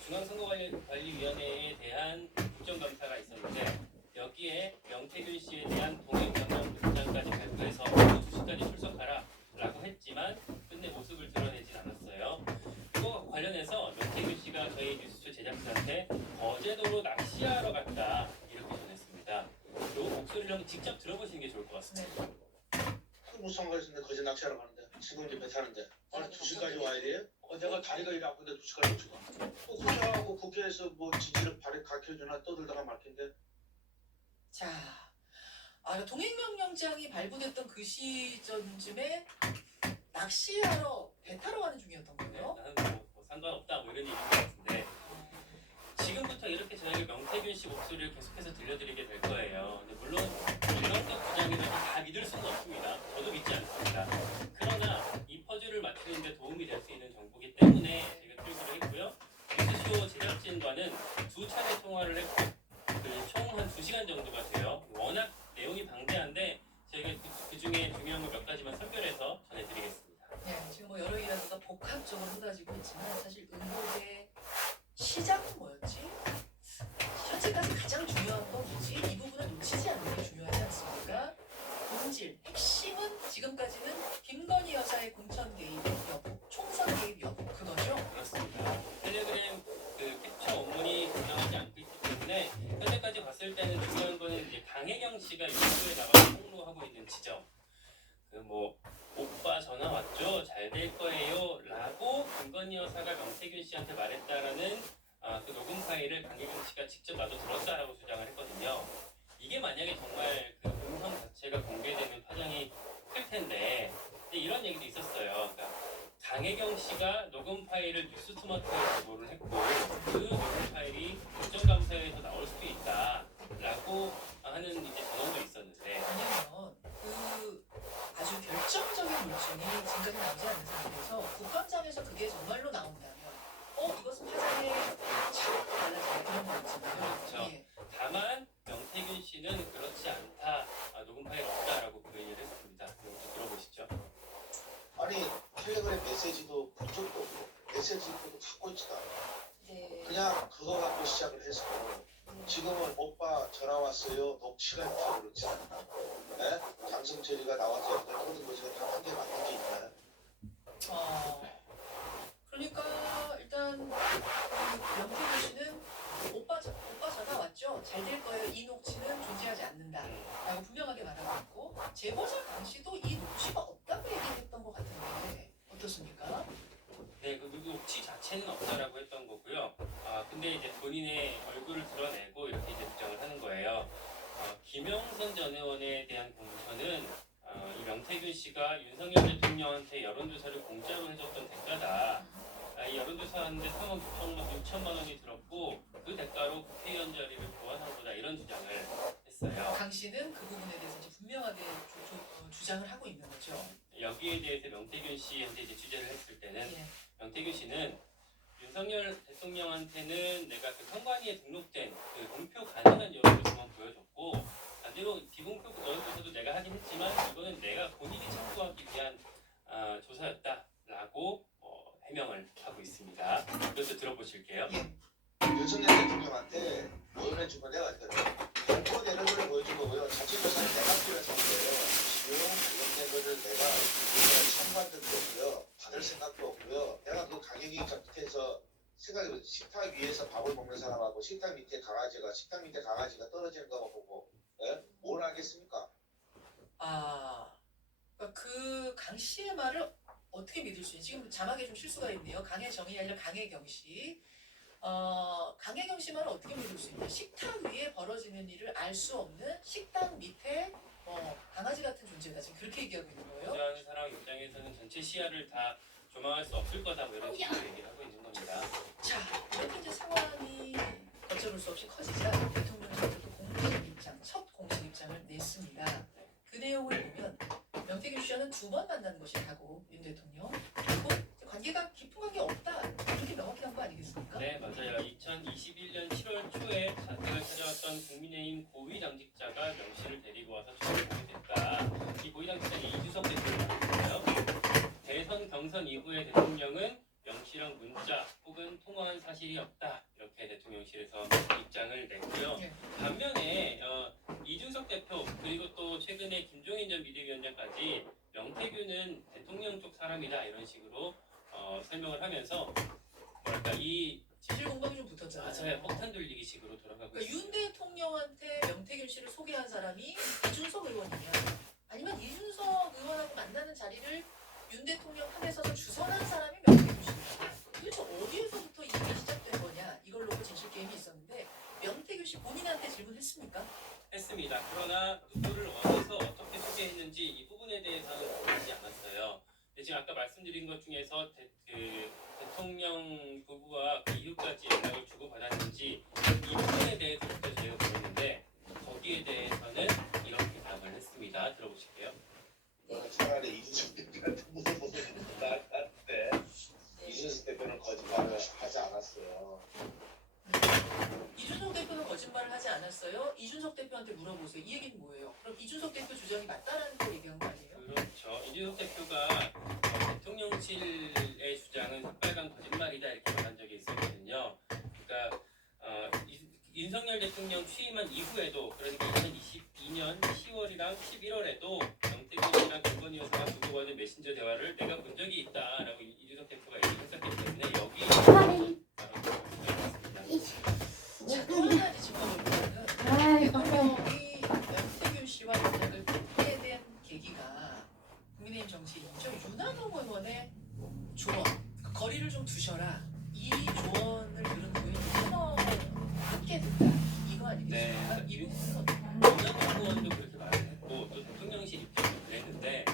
중앙선거관리위원회에 대한 국정감사가 있었는데 여기에 명태균 씨에 대한 동행명령 문장까지 발부해서 오후 2시까지 출석하라라고 했지만 끝내 모습을 드러내진 않았어요. 이거 관련해서 명태균 씨가 저희 뉴스쇼 제작진한테 거제도로 낚시하러 갔다 이렇게 전했습니다. 이 목소리를 한번 직접 들어보시는 게 좋을 것 같습니다. 무슨 상관이 있는데 거제 낚시하러 가는데 지금 집에 사는데 아니 2시까지 와야 돼요? 내가 다리가 이리 아픈데 2시까지 어찌 가? 국회하고 국회에서 뭐 지지를 가르쳐주나 떠들다가 말 텐데. 자, 동행명령장이 발부됐던 그 시점쯤에 낚시하러 배 타러 가는 중이었던 거예요. 나는 뭐 상관없다 뭐 이런 얘기인 것 같은데 지금부터 이렇게 저희가 명태균 씨 목소리를 계속해서 들려드리게 될 거예요. 근데 물론 이런 것 주장이라도 다 믿을 수는 없습니다. 저도 믿지 않습니다. 그러나 이 퍼즐을 맞추는 데 도움이 될 수 있는 정보이기 때문에 제가 필기를 했고요. 뉴스쇼 제작진과는 2차례 통화를 했고 총 한 2시간 정도가 돼요. 워낙 내용이 방대한데 저희가 그 중에 중요한 거 몇 가지만 선별해서 전해드리겠습니다. 네, 지금 뭐 여러 이야기가 복합적으로 쏟아지고 있지만 사실 의혹의 시작은 뭐였지? 현재까지 가장 중요한 건 뭐지? 이 부분을 놓치지 않는 게 중요하지 않습니까? 본질, 핵심은 지금까지는 김건희 여사의 공천 개입 여부, 총선 개입 여부 그거죠? 그렇습니다. 텔레그램 그 캡처 원문이 등장하지 않고 있기 때문에 현재까지 봤을 때는 중요한 거는 이제 강혜경 씨가 유튜브에 나가서 폭로하고 있는 지점. 그 뭐 오빠 전화 왔죠? 잘 될 거예요. 라고 김건희 여사가 명태균 씨한테 말했다라는 그 녹음 파일을 강혜경 씨가 직접 나도 들었다라고 주장을 했거든요. 이게 만약에 정말 그 음성 자체가 공개되면 파장이 클 텐데 근데 이런 얘기도 있었어요. 그러니까 강혜경 씨가 녹음 파일을 뉴스토마토에 제보를 했고 그 녹음 파일이 국정감사에서 나올 수도 있다라고 하는 이제 전언도 있었는데 왜냐면 그 아주 결정적인 물증이 지금까지 나오지 않은 상태에서 국감장에서 그게 정말로 나온다면 이것은 파장의 차원이 달라지는 그런 거였잖아요. 그렇죠. 예. 다만 명태균 씨는 그렇지 않다. 녹음 파일 없다라고 부인을 했습니다. 이것도 들어보시죠. 아니 텔레그램 메시지도 본 적도 없고 메시지도 갖고 있지도 않아. 네. 그냥 그거 갖고 시작을 해서 지금은 오빠 전화 왔어요. 녹취가 있다고 그러지 않나? 네? 장성철이가 나와서 옆에 모든 것이 다 한 개 맞는 게 있나요? 그러니까 일단 명태균 씨는 오빠 전화 왔죠? 잘 될 거예요. 이 녹취는 존재하지 않는다라고 분명하게 말하고 있고 제보자 강 씨도 이 녹취가 없다고 얘기했던 것 같은데 어떻습니까? 네, 그 녹취 자체는 없다라고 했던 거고요. 근데 이제 본인의 얼굴을 드러내고 이렇게 이제 주장을 하는 거예요. 김영선 전 의원에 대한 공천은 이 명태균 씨가 윤석열 대통령한테 여론조사를 공짜로 해줬던 대가다. 이 여론조사하는데 3억 6천만 원이 들었고 그 대가로 국회의원 자리를 보완한 거다 이런 주장을 했어요. 강 씨는 그 부분에 대해서 이제 분명하게 주장을 하고 있는 거죠. 여기에 대해서 명태균 씨한테 이제 취재를 했을 때는 예. 명태균 씨는 윤석열 대통령한테는 내가 그 선관위에 등록된 그 공표 가능한 여론조사만 보여줬고 반대로 비공표 여론조사도 내가 하긴 했지만 이거는 내가 본인이 참고하기 위한 조사였다라고 해명을 하고 있습니다. 이것도 들어보실게요. 윤석열 대통령한테 오연의 주문에 가지고 공포되는 걸 보여준 거고요. 자체조사는 내가 필요해서 거예요. 지금 관련된 거를 내가 참고한 적도 없고요. 받을 생각도 없고요. 내가 그 강행이 밑에서 생각해보면 식탁 위에 위에서 밥을 먹는 사람하고 식당 밑에 강아지가 떨어지는 거 보고 뭘 알겠습니까? 아, 그러니까 그 강 씨의 말을 어떻게 믿을 수 있는지 지금 자막에 좀 실수가 있네요. 강혜정이 아니라 강혜경 씨. 강혜경 씨 말을 어떻게 믿을 수 있냐? 식탁 위에 벌어지는 일을 알 수 없는 식당 밑에 강아지 같은 존재다. 지금 그렇게 얘기하고 있는 거예요. 보좌하는 사람 입장에서는 전체 시야를 다 조망할 수 없을 거다 뭐 이런 식으로 얘기를 하고 있는 겁니다. 자, 이렇게 이제 상황이 걷잡을 수 없이 커지자 대통령께서도 첫 공식 입장을 냈습니다. 그 내용을 보면 명태균 씨와는 2번 만나는 것이 다고 윤 대통령 그리고 관계가 깊은 관계 없다 이렇게 명확히 한 거 아니겠습니까? 네, 맞아요. 2021년 7월 초에 자택을 찾아왔던 국민의힘 고위 당직자가 명 씨를 데리고 와서 전화를 보게 됐다. 이 고위 당직자는 이준석 대통령이고요. 대선 경선 이후에 대통령은 명 씨랑 문자 혹은 통화한 사실이 없다. 이렇게 대통령실에서 입장을 냈고요. 네. 반면에 이준석 대표 그리고 또 최근에 김종인 전 비대위원장까지 명태균은 대통령 쪽 사람이다 이런 식으로 설명을 하면서 뭐랄까 이 지질 공방이 좀 붙었잖아요. 맞아요. 폭탄 돌리기 식으로 돌아가고 그러니까 윤 있습니다. 대통령한테 명태균 씨를 소개한 사람이 이준석 의원이냐 아니면 이준석 의원하고 만나는 자리를 윤 대통령 편에 서서 주선한 사람이 명태균 씨냐 도대체 어디에서부터 이게 시작된 거냐 이걸 놓고 진실 게임이 있었는데 명태균 씨 본인한테 질문했습니까? 했습니다. 그러나 누구를 어디서 어떻게 소개했는지 이 부분에 대해서는 보이지 않았어요. 근데 지금 아까 말씀드린 것 중에서 대통령 부부와 그 이후까지 연락을 주고받았는지 이 부분에 대해서부터 제가 물었는데 거기에 대해서는 이렇게 답을 했습니다. 들어보실게요. 차라리 이준석 대표한테 물어보는 게 나을 것 같은데 이준석 대표는 거짓말을 하지 않았어요. 이준석 대표는 거짓말을 하지 않았어요. 이준석 대표한테 물어보세요. 이 얘기는 뭐예요? 그럼 이준석 대표 주장이 맞다라는 걸 얘기한 거 아니에요? 그렇죠. 이준석 대표가 대통령실의 주장은 새빨간 거짓말이다 이렇게 말한 적이 있었거든요. 그러니까 윤석열 대통령 취임한 이후에도 그러니까 2022년 10월이랑 11월에도 명태균이랑 김건희 여사가 주고받은 메신저 대화를 내가 본 적이 있다라고 이준석 대표가 얘기했었기 때문에 여기 자, 또 한 가지 짚어볼 거는 대통령이 명태균 씨와 연락을 끊게 된 계기가 국민의힘 정치인이죠. 윤한홍 의원의 조언, 그 거리를 좀 두셔라. 이 조언을 들은 후에 끊어 끊게 된다. 이거 아니겠습니까? 네. 이 부분은 어떻게 윤한홍 의원도 그렇게 말을 했고 또 대통령실 입장도 그랬는데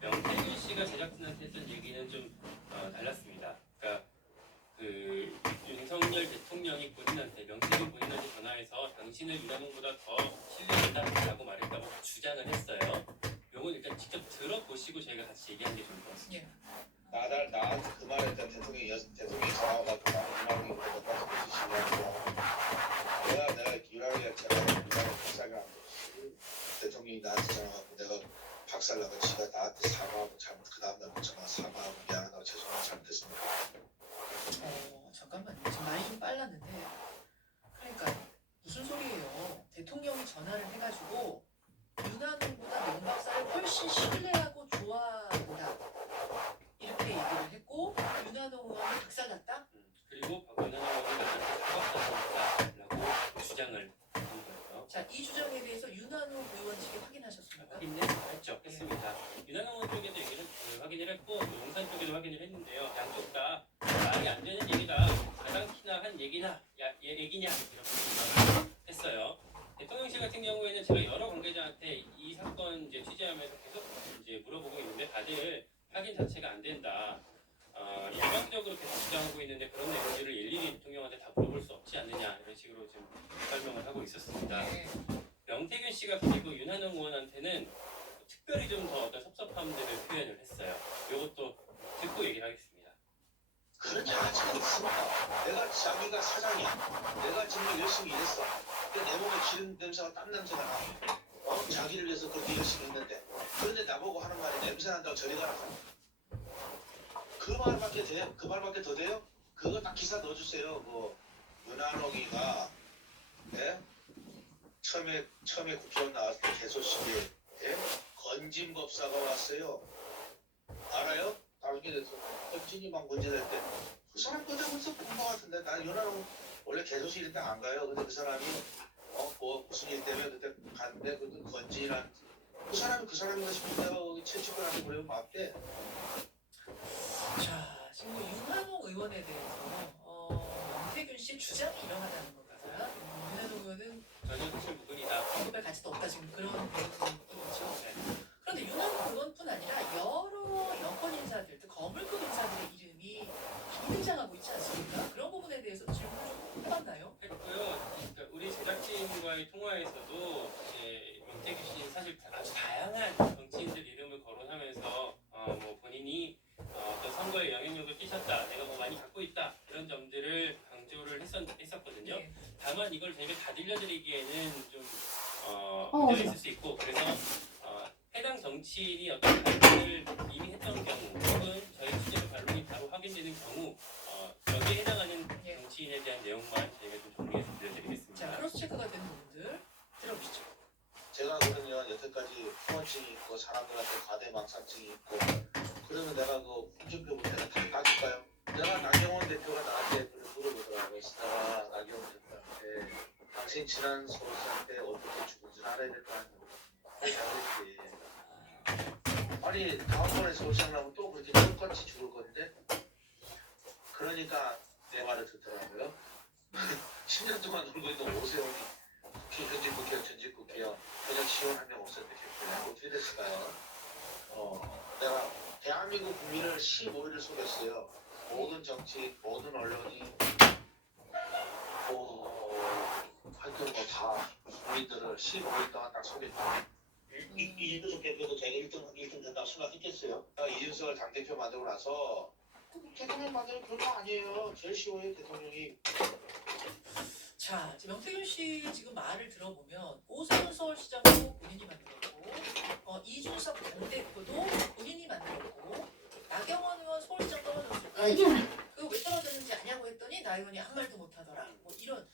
명태균 씨가 제작진한테 했던 얘기는 좀 달랐습니다. 그러니까 그 윤석열 대통령이 본인한테 명태균 본인한테 전화해서 당신을 윤한홍보다 더 신뢰한다라고 말했다고 주장을 했어요. 요건 일단 직접 들어보시고 저희가 같이 얘기하는 게 좋을 것 같습니다. 예. 나한테 그 말했던 대통령이 전화와가지고 나는 이말을 이렇게까지 보시시냐고 내가 유라리아 제가 박살을 안 줬지 대통령이 나한테 전화하고 내가 박살나고 지가 나한테 사과하고 그 다음날 전화 사과하고 미안하다고 죄송하고 잘못했습니다. 잠깐만요. 지금 말이 좀 빨랐는데 그러니까 무슨 소리예요? 대통령이 전화를 해가지고 윤한홍보다 명 박사를 훨씬 신뢰하고 좋아한다 이렇게 얘기를 했고 윤한홍 의원이 박살났다? 그리고 윤한홍 의원이 나한테 사과했다라고 주장을 한 거예요. 자, 이 주장에 대해서 윤한홍 의원 측에 확인하셨습니까? 확인했죠. 했습니다. 윤한홍 의원 쪽에도 얘기를 확인을 했고 용산 쪽에도 확인을 했는데요. 양쪽 다 말이 안 되는 얘기다. 가장 티나 한 얘기냐 이렇게 했어요. 대통령실 같은 경우에는 제가 여러 관계자한테 이 사건 이제 취재하면서 계속 이제 물어보고 있는데 다들 확인 자체가 안 된다. 일방적으로 계속 주장하고 있는데 그런 내용들을 일일이 대통령한테 다 물어볼 수 없지 않느냐 이런 식으로 지금 설명을 하고 있었습니다. 명태균 씨가 그리고 윤한홍 의원한테는 특별히 좀 더 어떤 섭섭함들을 표현을 했어요. 이것도 듣고 얘기를 하겠습니다. 그런 일 하지 않습니까? 내가 자기가 사장이야. 내가 정말 열심히 일했어. 근데 내 몸에 기름 냄새가 땀 냄새가 나. 자기를 위해서 그렇게 열심히 했는데. 그런데 나보고 하는 말이 냄새 난다고 저리 가라. 그 말밖에 돼요? 그 말밖에 더 돼요? 그거 딱 기사 넣어주세요. 뭐 윤한홍이가 처음에 국회의원 나왔을 때 개소식에 건진법사가 왔어요. 알아요? 나중에 돼서 건진이 막 문제될 때 그 사람 거저 벌써 본것 같은데 난 윤한홍 원래 개소시 일 때 안 가요. 근데 그 사람이 뭐 무슨 일 때문에 그때 갔는데 그 건지란 그 사람인가 싶은데 채찍을 하고 그러면 맞대. 자, 지금 뭐 윤한홍 의원에 대해서 명태균 씨의 주장이 이러하다는 건가요? 윤한홍 의원은 전혀 사실 부분이다. 언급할 가치도 없다 지금 그런 내용이죠. 그런데 윤한홍 의원뿐 아니라 여러 여권 인사들, 또 거물급 인사들의 이름이 많이 등장하고 있지 않습니까? 그런 부분에 대해서 질문 좀 해봤나요? 했고요. 그러니까 우리 제작진과의 통화에서도 이제 명태균 씨는 사실 아주 다양한 정치인들 이름을 거론하면서 뭐 본인이 어떤 선거에 영향력을 끼쳤다, 내가 뭐 많이 갖고 있다 이런 점들을 강조를 했었거든요. 네. 다만 이걸 저희가 다 들려드리기에는 좀 문제가 있을 수 있고 그래서 해당 정치인이 어떤 발언을 이미 했던 경우 혹은 저희 취재로 반론이 바로 확인되는 경우 여기에 해당하는 예. 정치인에 대한 내용만 저희가 좀 정리해서 들려드리겠습니다. 자, 크로스 체크가 되는 부분들 들어보시죠. 제가 그러면 여태까지 후원증이 있고 사람들한테 과대망상증이 있고 그러면 내가 그 홍준표 문제는 다 까줄까요? 내가 나경원 대표가 나한테 물어보더라고. 내가 나경원 대표한테 당신 지난 서울시장 때 어떻게 죽은지 알아야 될 거 아니야. 그래서 잘했지. 아니 다음번에 서울시장 나오면 또 그렇게 똑같이 죽을 건데 그러니까 내 말을 듣더라고요. 10년 동안 놀고 있는 오세훈이 현직 국회의원, 전직 국회의원 그냥 지원 한 명 없었는데 어떻게 됐을까요? 내가 대한민국 국민을 15일을 속였어요. 모든 정치, 모든 언론이 하여튼 뭐 다 국민들을 15일 동안 딱 속였죠. 이준석 대표도 제가 1등 된다고 생각했겠어요? 이준석을 당대표 만들고 나서 대통령 만들면 그런 거 아니에요. 제일 쉬워요 대통령이. 자, 지금 명태균 씨 지금 말을 들어보면 오세훈 서울시장도 본인이 만들었고 이준석 당대표도 본인이 만들었고 나경원 의원 서울시장 떨어졌을 때 그거 왜 떨어졌는지 아냐고 했더니 나 의원이 아무 말도 못하더라. 뭐 이런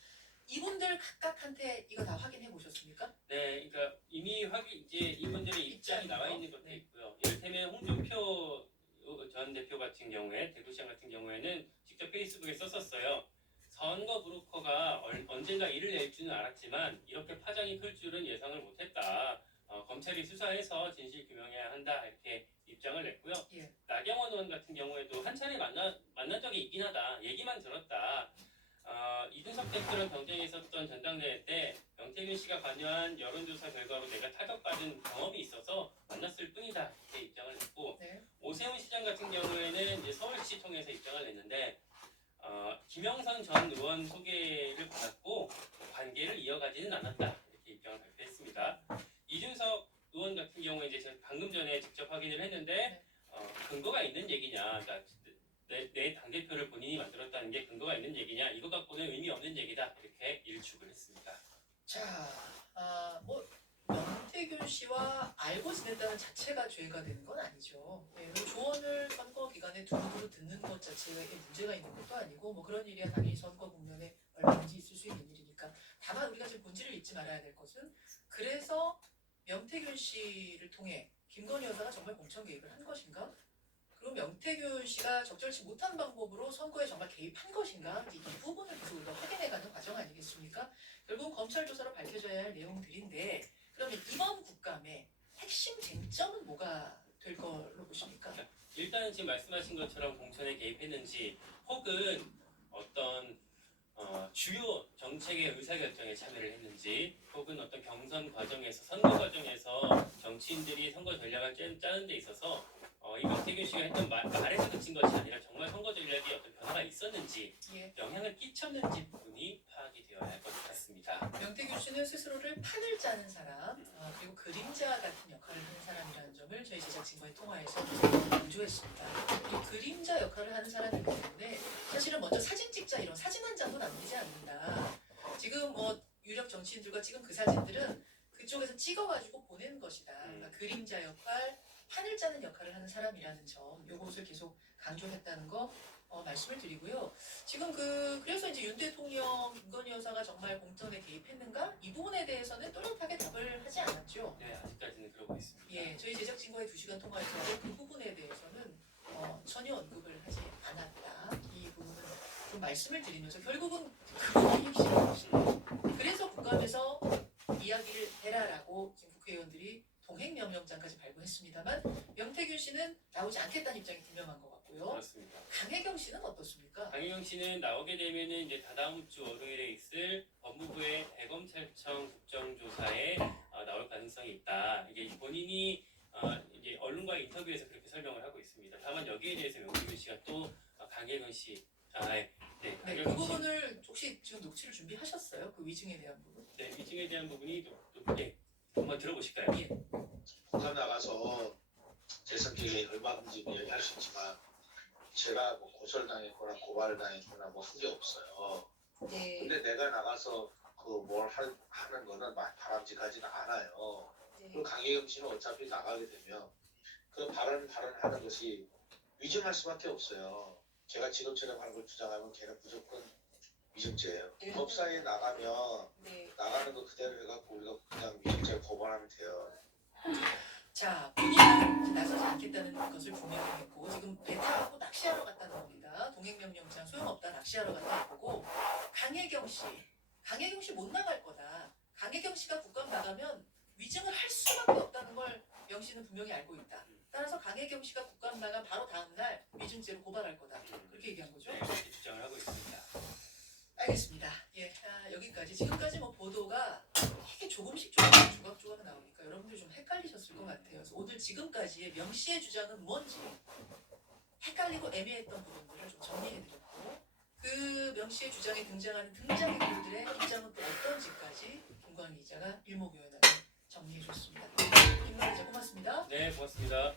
이분들 각각한테 이거 다 확인해 보셨습니까? 네, 그러니까 이미 이제 이분들의 입장이 나와 있는 것도 있고요. 이를테면 홍준표 전 대표 같은 경우에 대구시장 같은 경우에는 직접 페이스북에 썼었어요. 선거 브로커가 언젠가 일을 낼 줄은 알았지만 이렇게 파장이 클 줄은 예상을 못했다. 검찰이 수사해서 진실 규명해야 한다 이렇게 입장을 냈고요. 예. 나경원 의원 같은 경우에도 한 차례 만난 적이 있긴 하다. 얘기만 들었다. 이준석 대표랑 경쟁에 있었던 전당대회 때 명태균 씨가 관여한 여론조사 결과로 내가 타격받은 경험이 있어서 만났을 뿐이다 이렇게 입장을 냈고 네. 오세훈 시장 같은 경우에는 이제 서울시 통해서 입장을 냈는데 김영선 전 의원 소개를 받았고 관계를 이어가지는 않았다 이렇게 입장을 발표했습니다. 이준석 의원 같은 경우에 이제 제가 방금 전에 직접 확인을 했는데 근거가 있는 얘기냐, 그러니까 내 당대표를 본인이 만들었다는 게 근거가 있는 얘기냐, 이거 갖고는 의미 없는 얘기다 이렇게 일축을 했습니다. 자, 뭐 명태균 씨와 알고 지낸다는 자체가 죄가 되는 건 아니죠. 네, 그리고 조언을 선거 기간에 두루두루 듣는 것 자체가 문제가 있는 것도 아니고 뭐 그런 일이야 당연히 선거 국면에 얼마든지 있을 수 있는 일이니까. 다만 우리가 지금 본질을 잊지 말아야 될 것은 그래서 명태균 씨를 통해 김건희 여사가 정말 공천 개입을 한 것인가? 그리고 명태균 씨가 적절치 못한 방법으로 선거에 정말 개입한 것인가? 이 부분을 계속 우리가 확인해가는 과정 아니겠습니까? 결국은 검찰 조사로 밝혀져야 할 내용들인데 그러면 이번 국감의 핵심 쟁점은 뭐가 될 걸로 보십니까? 일단은 지금 말씀하신 것처럼 공천에 개입했는지 혹은 어떤 주요 정책의 의사결정에 참여를 했는지 혹은 어떤 경선 과정에서 선거 과정에서 정치인들이 선거 전략을 짜는 데 있어서 이 명태균 씨가 했던 말에서 그친 것이 아니라 정말 선거 전략에 어떤 변화가 있었는지 예. 영향을 끼쳤는지 부분이 파악이 되어야 할 것 같습니다. 명태균 씨는 스스로를 판을 짜는 사람 그리고 그림자 같은 역할을 하는 사람이라는 점을 저희 제작진과의 통화에서 강조했습니다. 이 그림자 역할을 하는 사람이기 때문에 사실은 먼저 사진 찍자 이런 사진 한 장도 남기지 않는다. 지금 유력 정치인들과 찍은 그 사진들은 그쪽에서 찍어가지고 보낸 것이다. 그러니까 그림자 역할, 판을 짜는 역할을 하는 사람이라는 점, 요것을 계속 강조했다는 거 말씀을 드리고요. 지금 그래서 이제 윤 대통령, 김건희 여사가 정말 공천에 개입했는가? 이 부분에 대해서는 또렷하게 답을 하지 않았죠. 네, 아직까지는 그러고 있습니다. 예, 저희 제작진과의 2시간 통화에서도 그 부분에 대해서는 전혀 언급을 하지 않았다. 이 부분은 좀 말씀을 드리면서 결국은 그 부분이 핵심이에요. 그래서 국감에서 이야기를 해라라고 지금 국회의원들이 동행명령장까지 발부했습니다만 명태균 씨는 나오지 않겠다는 입장이 분명한 것 같고요. 그렇습니다. 강혜경 씨는 어떻습니까? 강혜경 씨는 나오게 되면은 이제 다다음 주 월요일에 있을 법무부의 대검찰청 국정조사에 나올 가능성이 있다. 이게 본인이 이제 언론과 인터뷰에서 그렇게 설명을 하고 있습니다. 다만 여기에 대해서 명태균 씨가 또 강혜경 씨, 네, 그 강혜경 씨, 부분을 혹시 지금 녹취를 준비하셨어요? 그 위증에 대한 부분? 네, 위증에 대한 부분이 한번 들어보실까요? 예. 국감 나가서 제 성격이 얼마든지 이야기할 수 있지만 제가 뭐 고소당했거나 고발당했거나 뭐 한 게 없어요. 네. 근데 내가 나가서 그 뭘 하는 거는 바람직하지는 않아요. 그리고 강혜경 씨는 어차피 나가게 되면 그 발언하는 것이 위증할 수밖에 없어요. 제가 지금처럼 하는 걸 주장하면 걔는 무조건 위증죄예요. 법사위에 나가면 나가는 거 그대로 해갖고 우리가 그냥 위증죄 고발하면 돼요. 자, 본인은 나서지 않겠다는 것을 분명히 했고 지금 배 타고 낚시하러 갔다는 겁니다. 동행명령장 소용없다 낚시하러 갔다는 거고 강혜경 씨 못 나갈 거다. 강혜경 씨가 국감 나가면 위증을 할 수밖에 없다는 걸 명 씨는 분명히 알고 있다. 따라서 강혜경 씨가 국감 나간 바로 다음 날 위증죄로 고발할 거다. 그렇게 얘기한 거죠? 네, 그렇게 주장을 하고 있습니다. 알겠습니다. 예, 여기까지. 지금까지 뭐 보도가 이게 조금씩 조각조각 나오니까 여러분들 좀 헷갈리셨을 것 같아요. 그래서 오늘 지금까지의 명 씨의 주장은 뭔지 헷갈리고 애매했던 부분들을 좀 정리해드렸고 그 명 씨의 주장에 등장하는 등장인물들의 입장은 또 어떤지까지 김광희 기자가 일목요연하게 정리해줬습니다. 김광희 기자 고맙습니다. 네, 고맙습니다.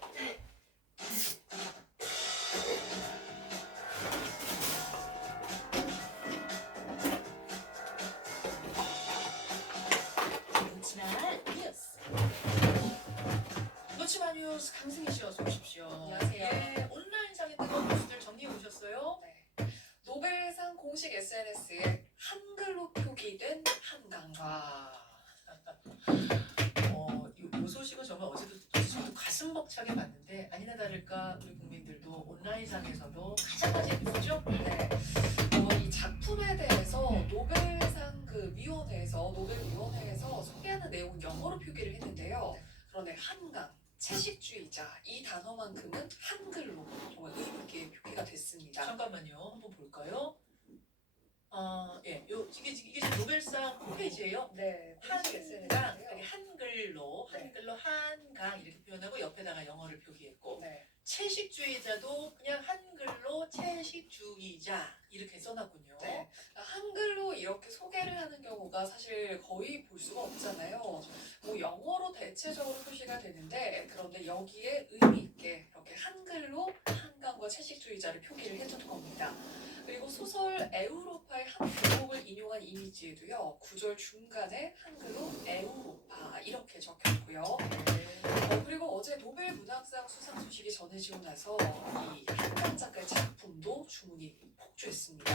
놓치마 뉴스 강승희 씨 어서 오십시오. 안녕하세요. 예, 온라인상의 뜨거운 뉴스들 정리해 오셨어요? 네. 노벨상 공식 SNS에 한글로 표기된 한강. 이 소식은 정말 어제도 지금도 가슴 벅차게 봤는데 아니나 다를까 우리 국민들도 온라인상에서도 가장 재밌었죠? 네. 이 작품에 대해서 노벨상 노벨위원회에서 소개하는 내용은 영어로 표기를 했는데요. 그런데 한강, 채식주의자 이 단어만큼은 한글로 정말 의미 있게 표기가 됐습니다. 잠깐만요. 한번 볼까요? 이게 지금 노벨상 홈페이지예요. 네, 공식 한강, SNS인데요. 한글로 한강 이렇게 표현하고 옆에다가 영어를 표기했고 네. 채식주의자도 그냥 한글로 채식주의자 이렇게 써놨군요. 네. 한글로 이렇게 소개를 하는 경우가 사실 거의 볼 수가 없잖아요. 뭐 영어로 대체적으로 표시가 되는데 그런데 여기에 의미 있게 이렇게 한글로 한강과 채식주의자를 표기를 해둔 겁니다. 그리고 소설 에우로파의 한 대목을 인용한 이미지에도요. 구절 중간에 한글로 에우로파 이렇게 적혔고요. 그리고 어제 노벨 문학상 수상 소식이 전해지고 나서 이 한강 작가의 작품도 주문이 폭주했습니다.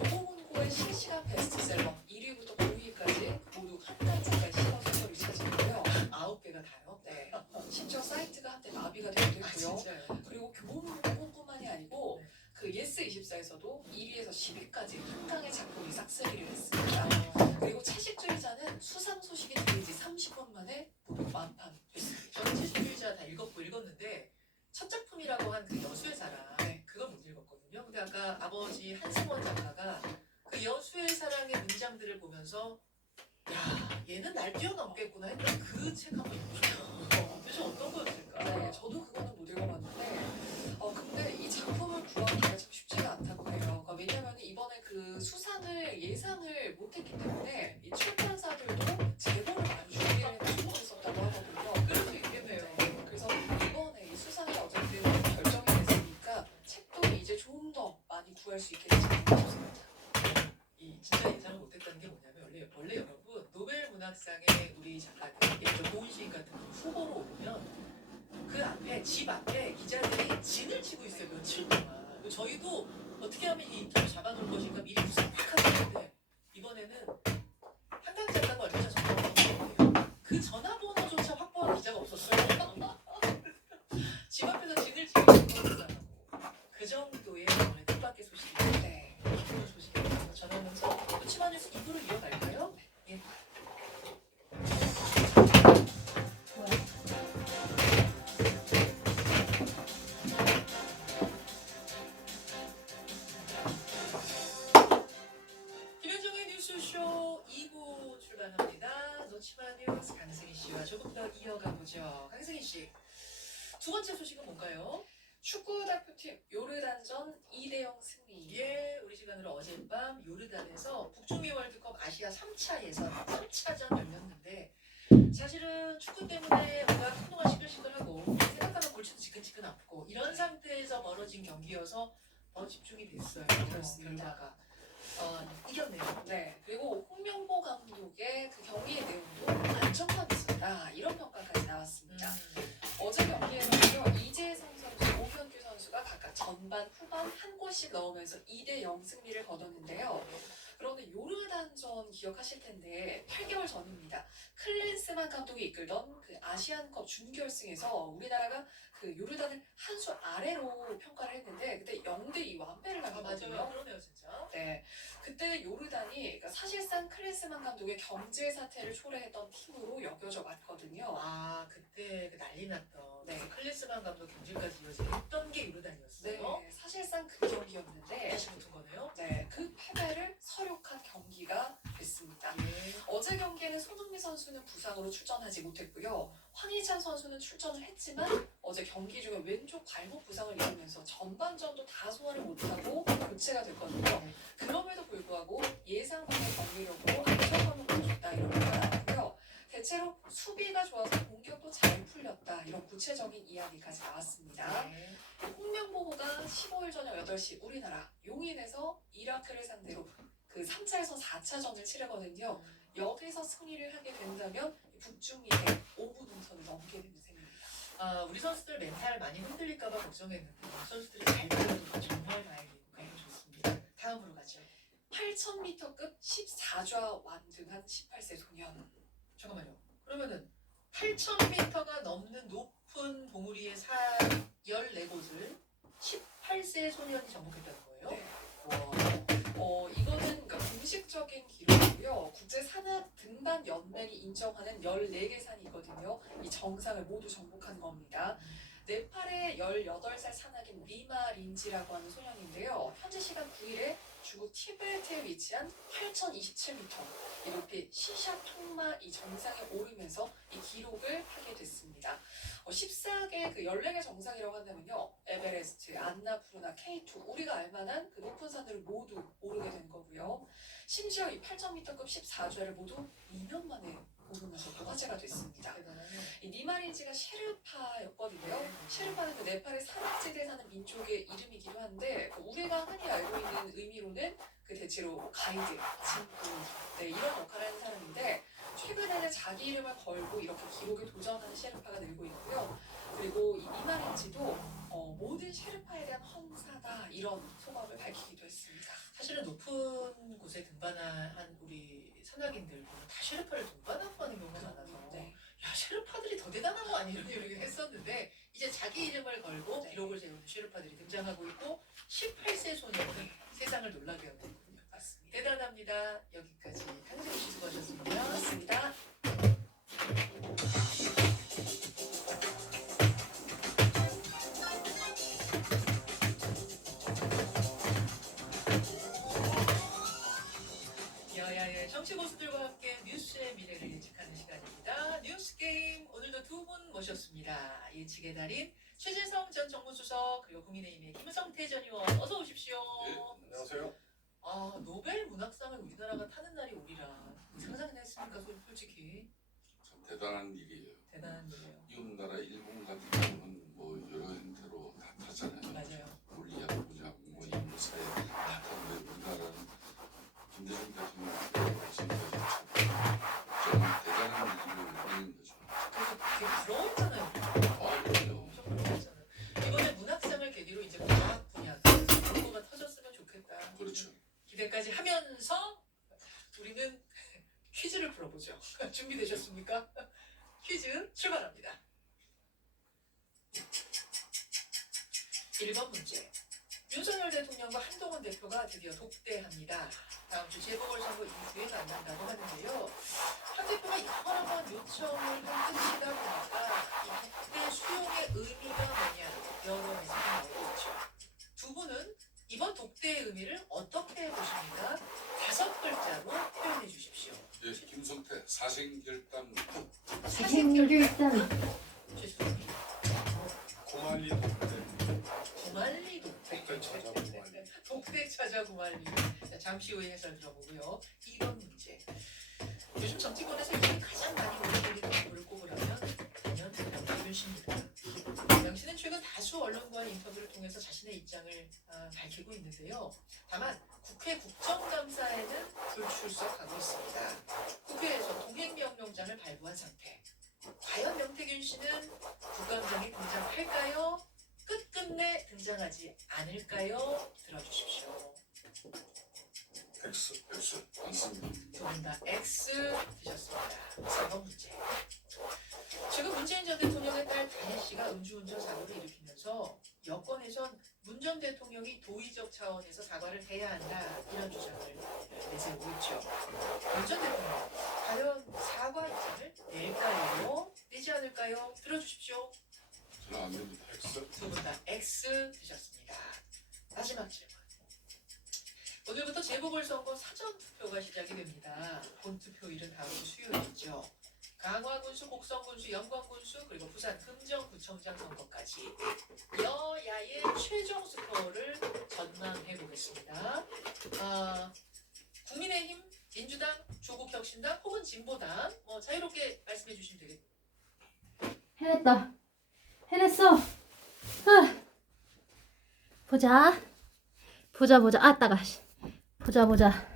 교보문고의 실시간 베스트셀러 1위부터 9위까지 모두 한강 작가의 실화 소설이 차지했고요. 9개가 다요? 네. 심지어 사이트가 한때 마비가 되기도 했고요. 진짜요? 그리고 교보문고뿐만이 아니고 그 예스24에서도 1위에서 10위까지 한강의 작품이 싹쓸이를 했습니다. 그리고 채식주의자는 수상 소식이 들린 지 30분 만에 모두 완판됐습니다. 저는 채식주의자 다 읽었는데 첫 작품이라고 한 그 여수의 사랑 그걸 못 읽었거든요. 근데 아까 아버지 한승원 작가가 그 여수의 사랑의 문장들을 보면서 야 얘는 날 뛰어넘겠구나 했던 그 책 한번 읽어보세요. 도대체 어떤 거였을까? 네, 저도 그거는 못 읽어봤는데 근데 이 작품을 구하기가 참 쉽지가 않다고 해요. 왜냐하면 이번에 그 수상을 예상을 못했기 때문에 이 출판사들도 제보를 많이 준비를 해서 있었다고 하거든요. 그럴 수 있겠네요. 네, 그래서 이번에 이 수상이 어쨌든 결정이 됐으니까 책도 이제 좀 더 많이 구할 수 있게 되지 않을까 싶습니다. 진짜 예상을 못했다는 게 뭐냐면 원래 여러분 노벨 문학상에 우리 작가들 예를 들어 고은 시인 같은 분 후보로 오르면 그 앞에 집 앞에 기자들이 진을 치고 있어요. 며칠 동안. 저희도 어떻게 하면 이 인터뷰 잡아놓을 것인가 미리 구상 팍 하는데 이번에는 한강 작가가 얼마 전에 전화번호 그 전화번호조차 확보한 기자가 없었어요. 집 앞에서 진을 치고 있는 거였어요. 그 정도의 오늘 뜻밖의 소식인데 대표팀 요르단전 2대0 승리. 예, 우리 시간으로 어젯밤 요르단에서 북중미 월드컵 아시아 3차 예선 3차전 열렸는데 사실은 축구 때문에 우리가 한동안 시끌시끌하고 생각하면 골치도 지끈지끈 아프고 이런 상태에서 벌어진 경기여서 더 집중이 됐어요. 결과가 이겼네요. 네, 그리고 홍명보 감독의 그 경기의 내용도 안정감 있었다 이런 평가까지 나왔습니다. 어제 경기에는요 이재성 선수, 오현규 선수가 각각 전반, 후반 한 골씩 넣으면서 2대0 승리를 거뒀는데요. 그런데 요르단전 기억하실 텐데 8개월 전입니다. 클린스만 감독이 이끌던 그 아시안컵 준결승에서 우리나라가 그 요르단을 한 수 아래로 평가를 했는데 그때 0대2 완패를 당했거든요. 맞아요. 그러네요, 진짜. 네, 그때 요르단이 그러니까 사실상 클린스만 감독의 경제 사태를 초래했던 팀으로 여겨져 왔거든요. 아, 그때 그 난리 났던 네. 클린스만 감독 경질까지 이어졌던 게 요르단이었어요. 네, 사실상 그 경기였는데 다시 붙은 거네요. 네, 그 패배를 서력한 경기가 됐습니다. 예. 어제 경기에는 손흥민 선수는 부상으로 출전하지 못했고요. 황희찬 선수는 출전을 했지만 어제 경기 중에 왼쪽 발목 부상을 입으면서 전반전도 다 소화를 못하고 교체가 됐거든요. 그럼에도 불구하고 예상 밖의 경기력으로 안정감을 보여줬다 이런 평가 나왔고요. 대체로 수비가 좋아서 공격도 잘 풀렸다 이런 구체적인 이야기까지 나왔습니다. 네. 홍명보가 15일 저녁 8시 우리나라 용인에서 이라크를 상대로 그 3차에서 4차전을 치르거든요. 여기서 승리를 하게 된다면 북중미의 5분 동선을 넘게 되는 셈입니다. 아, 우리 선수들 멘탈 많이 흔들릴까봐 걱정했는데 선수들이 잘 뛰어줘서 정말 다행이고 너무 좋습니다. 다음으로 가죠. 8,000m급 14좌 완등한 18세 소년. 잠깐만요. 그러면은 8,000m가 넘는 높은 봉우리의 산 14곳을 18세 소년이 정복했다는 거예요? 네. 와. 이거는 그러니까 공식적인 기록이고요. 국제산악 등반 연맹이 인정하는 14개 산이 있거든요. 이 정상을 모두 정복한 겁니다. 네팔의 18살 산악인 리마 린지라고 하는 소년인데요. 현지 시간 9일에 중국 티베트에 위치한 8,027m 이 높이 시샤 통마 이 정상에 오르면서 이 기록을 하게 됐습니다. 14개 그 14개 정상이라고 한다면요. 에베레스트, 안나푸르나, K2 우리가 알만한 그 높은 산들을 모두 오르게 된 거고요. 심지어 이 8,000m급 14좌를 모두 2년 만에 오르면서 또 화제가 됐습니다. 대단하네요. 이 니마린지가 셰르파였거든요. 셰르파는 그 네팔의 산악지대에 사는 민족의 이름이기도 한데 그 우리가 흔히 알고 있는 의미로는 그 대체로 가이드, 진구 네, 이런 역할을 하는 사람인데 최근에는 자기 이름을 걸고 이렇게 기록에 도전하는 셰르파가 늘고 있고요. 그리고 이 니마린지도 모든 셰르파에 대한 헌사다 이런 소감을 밝히기도 했습니다. 사실은 높은 곳에 등반한 우리 산악인들 보면 다 셰르파를 동반하고 가는 경우가 많아서 네. 야 셰르파들이 더 대단한 거 아니에요? 이런 얘기를 했었는데 이제 자기 이름을 걸고 네. 기록을 세우는 셰르파들이 등장하고 있고 18세 소년이 세상을 놀라게 하고 있군요. 맞습니다. 대단합니다. 여기까지 강재우 씨 수고하셨습니다. 고맙습니다. 여야의 정치 고수들과 함께 뉴스의 미래를 예측하는 시간입니다. 뉴스 게임 오늘도 두 분 모셨습니다. 예측의 달인 최재성 전 정무수석 그리고 국민의힘의 김성태 전 의원 어서 오십시오. 안녕하세요. 아 노벨 문학상을 우리나라가 타는 날이 오리라 상상이나 했습니까? 솔직히 참 대단한 일이에요. 대단한 일이에요. 이웃나라 일본 같은 경우는 뭐 여러 형태로 다 타잖아요. 맞아요. 물리학, 문학, 뭐 인문사회 다 타는데 우리나라는 김대중 대통령 지금까지 정말 대단한 일을 하는 거죠. 그래서 되게 부러웠잖아요. 아, 그럼요. 엄청 부러웠잖아요. 이번에 문학상을 계기로 이제 과학 분야 정보가 터졌으면 좋겠다. 그렇죠. 기대까지 하면서 우리는 퀴즈를 풀어보죠. 준비되셨습니까? 퀴즈 출발합니다. 1번 문제. 윤석열 대통령과 한동훈 대표가 드디어 독대합니다. 다음 주 재보궐선거 이후에 만난다고 하는데요. 한 대표가 여러 번 요청을 한 끝이다 보니까 이 독대 수용의 의미가 뭐냐 여러 해석이 나오고 있죠. 두 분은 이번 독대의 의미를 어떻게 보십니까? 5글자로 표현해 주십시오. 예, 김성태 사생결단 사생결단 죄송합니다. 고말리 독대. 고말 과자구말리. 자, 잠시 후에 해설 들어보고요. 2번 문제. 요즘 정치권에서 요즘 가장 많이 오르는 정보를 꼽으라면 단연 명태균 씨입니다. 명 씨는 최근 다수 언론과의 인터뷰를 통해서 자신의 입장을 밝히고 있는데요. 다만 국회 국정감사에는 불출석하고 있습니다. 국회에서 동행명령장을 발부한 상태. 과연 명태균 씨는 국감장에 등장할까요? 끝끝내 등장하지 않을까요? 들어주십시오. X 않습니다. 두 분 다 X 드셨습니다. 4번 문제. 최근 문재인 전 대통령의 딸 다혜 씨가 음주운전 사고를 일으키면서 여권에선 문 전 대통령이 도의적 차원에서 사과를 해야 한다 이런 주장을 내세우고 있죠. 문 전 대통령 과연 사과 입장을 낼까요? 내지 않을까요? 들어주십시오. 저는 안 됩니다. X. 두 분 다 X 드셨습니다. 마지막 질문. 오늘부터 재보궐선거 사전투표가 시작이 됩니다. 본투표일은 다음 주 수요일이죠. 강화군수, 곡성군수, 영광군수 그리고 부산 금정구청장 선거까지 여야의 최종 스코어를 전망해 보겠습니다. 국민의힘, 민주당, 조국혁신당 혹은 진보당 자유롭게 말씀해 주시면 되겠습니다. 해냈다. 해냈어. 보자. 보자. 따가. 보자.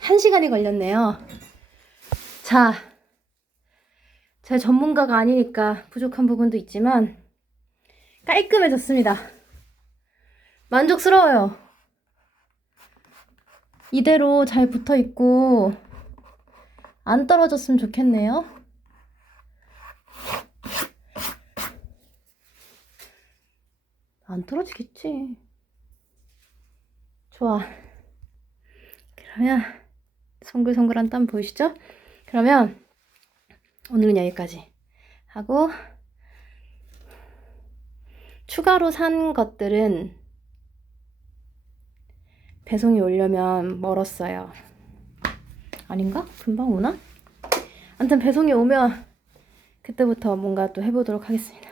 1시간이 걸렸네요. 자, 제가 전문가가 아니니까 부족한 부분도 있지만 깔끔해졌습니다. 만족스러워요. 이대로 잘 붙어있고 안 떨어졌으면 좋겠네요. 안 떨어지겠지. 좋아. 그러면 송글송글한 땀 보이시죠? 그러면 오늘은 여기까지 하고 추가로 산 것들은 배송이 오려면 멀었어요. 아닌가? 금방 오나? 아무튼 배송이 오면 그때부터 뭔가 또 해보도록 하겠습니다.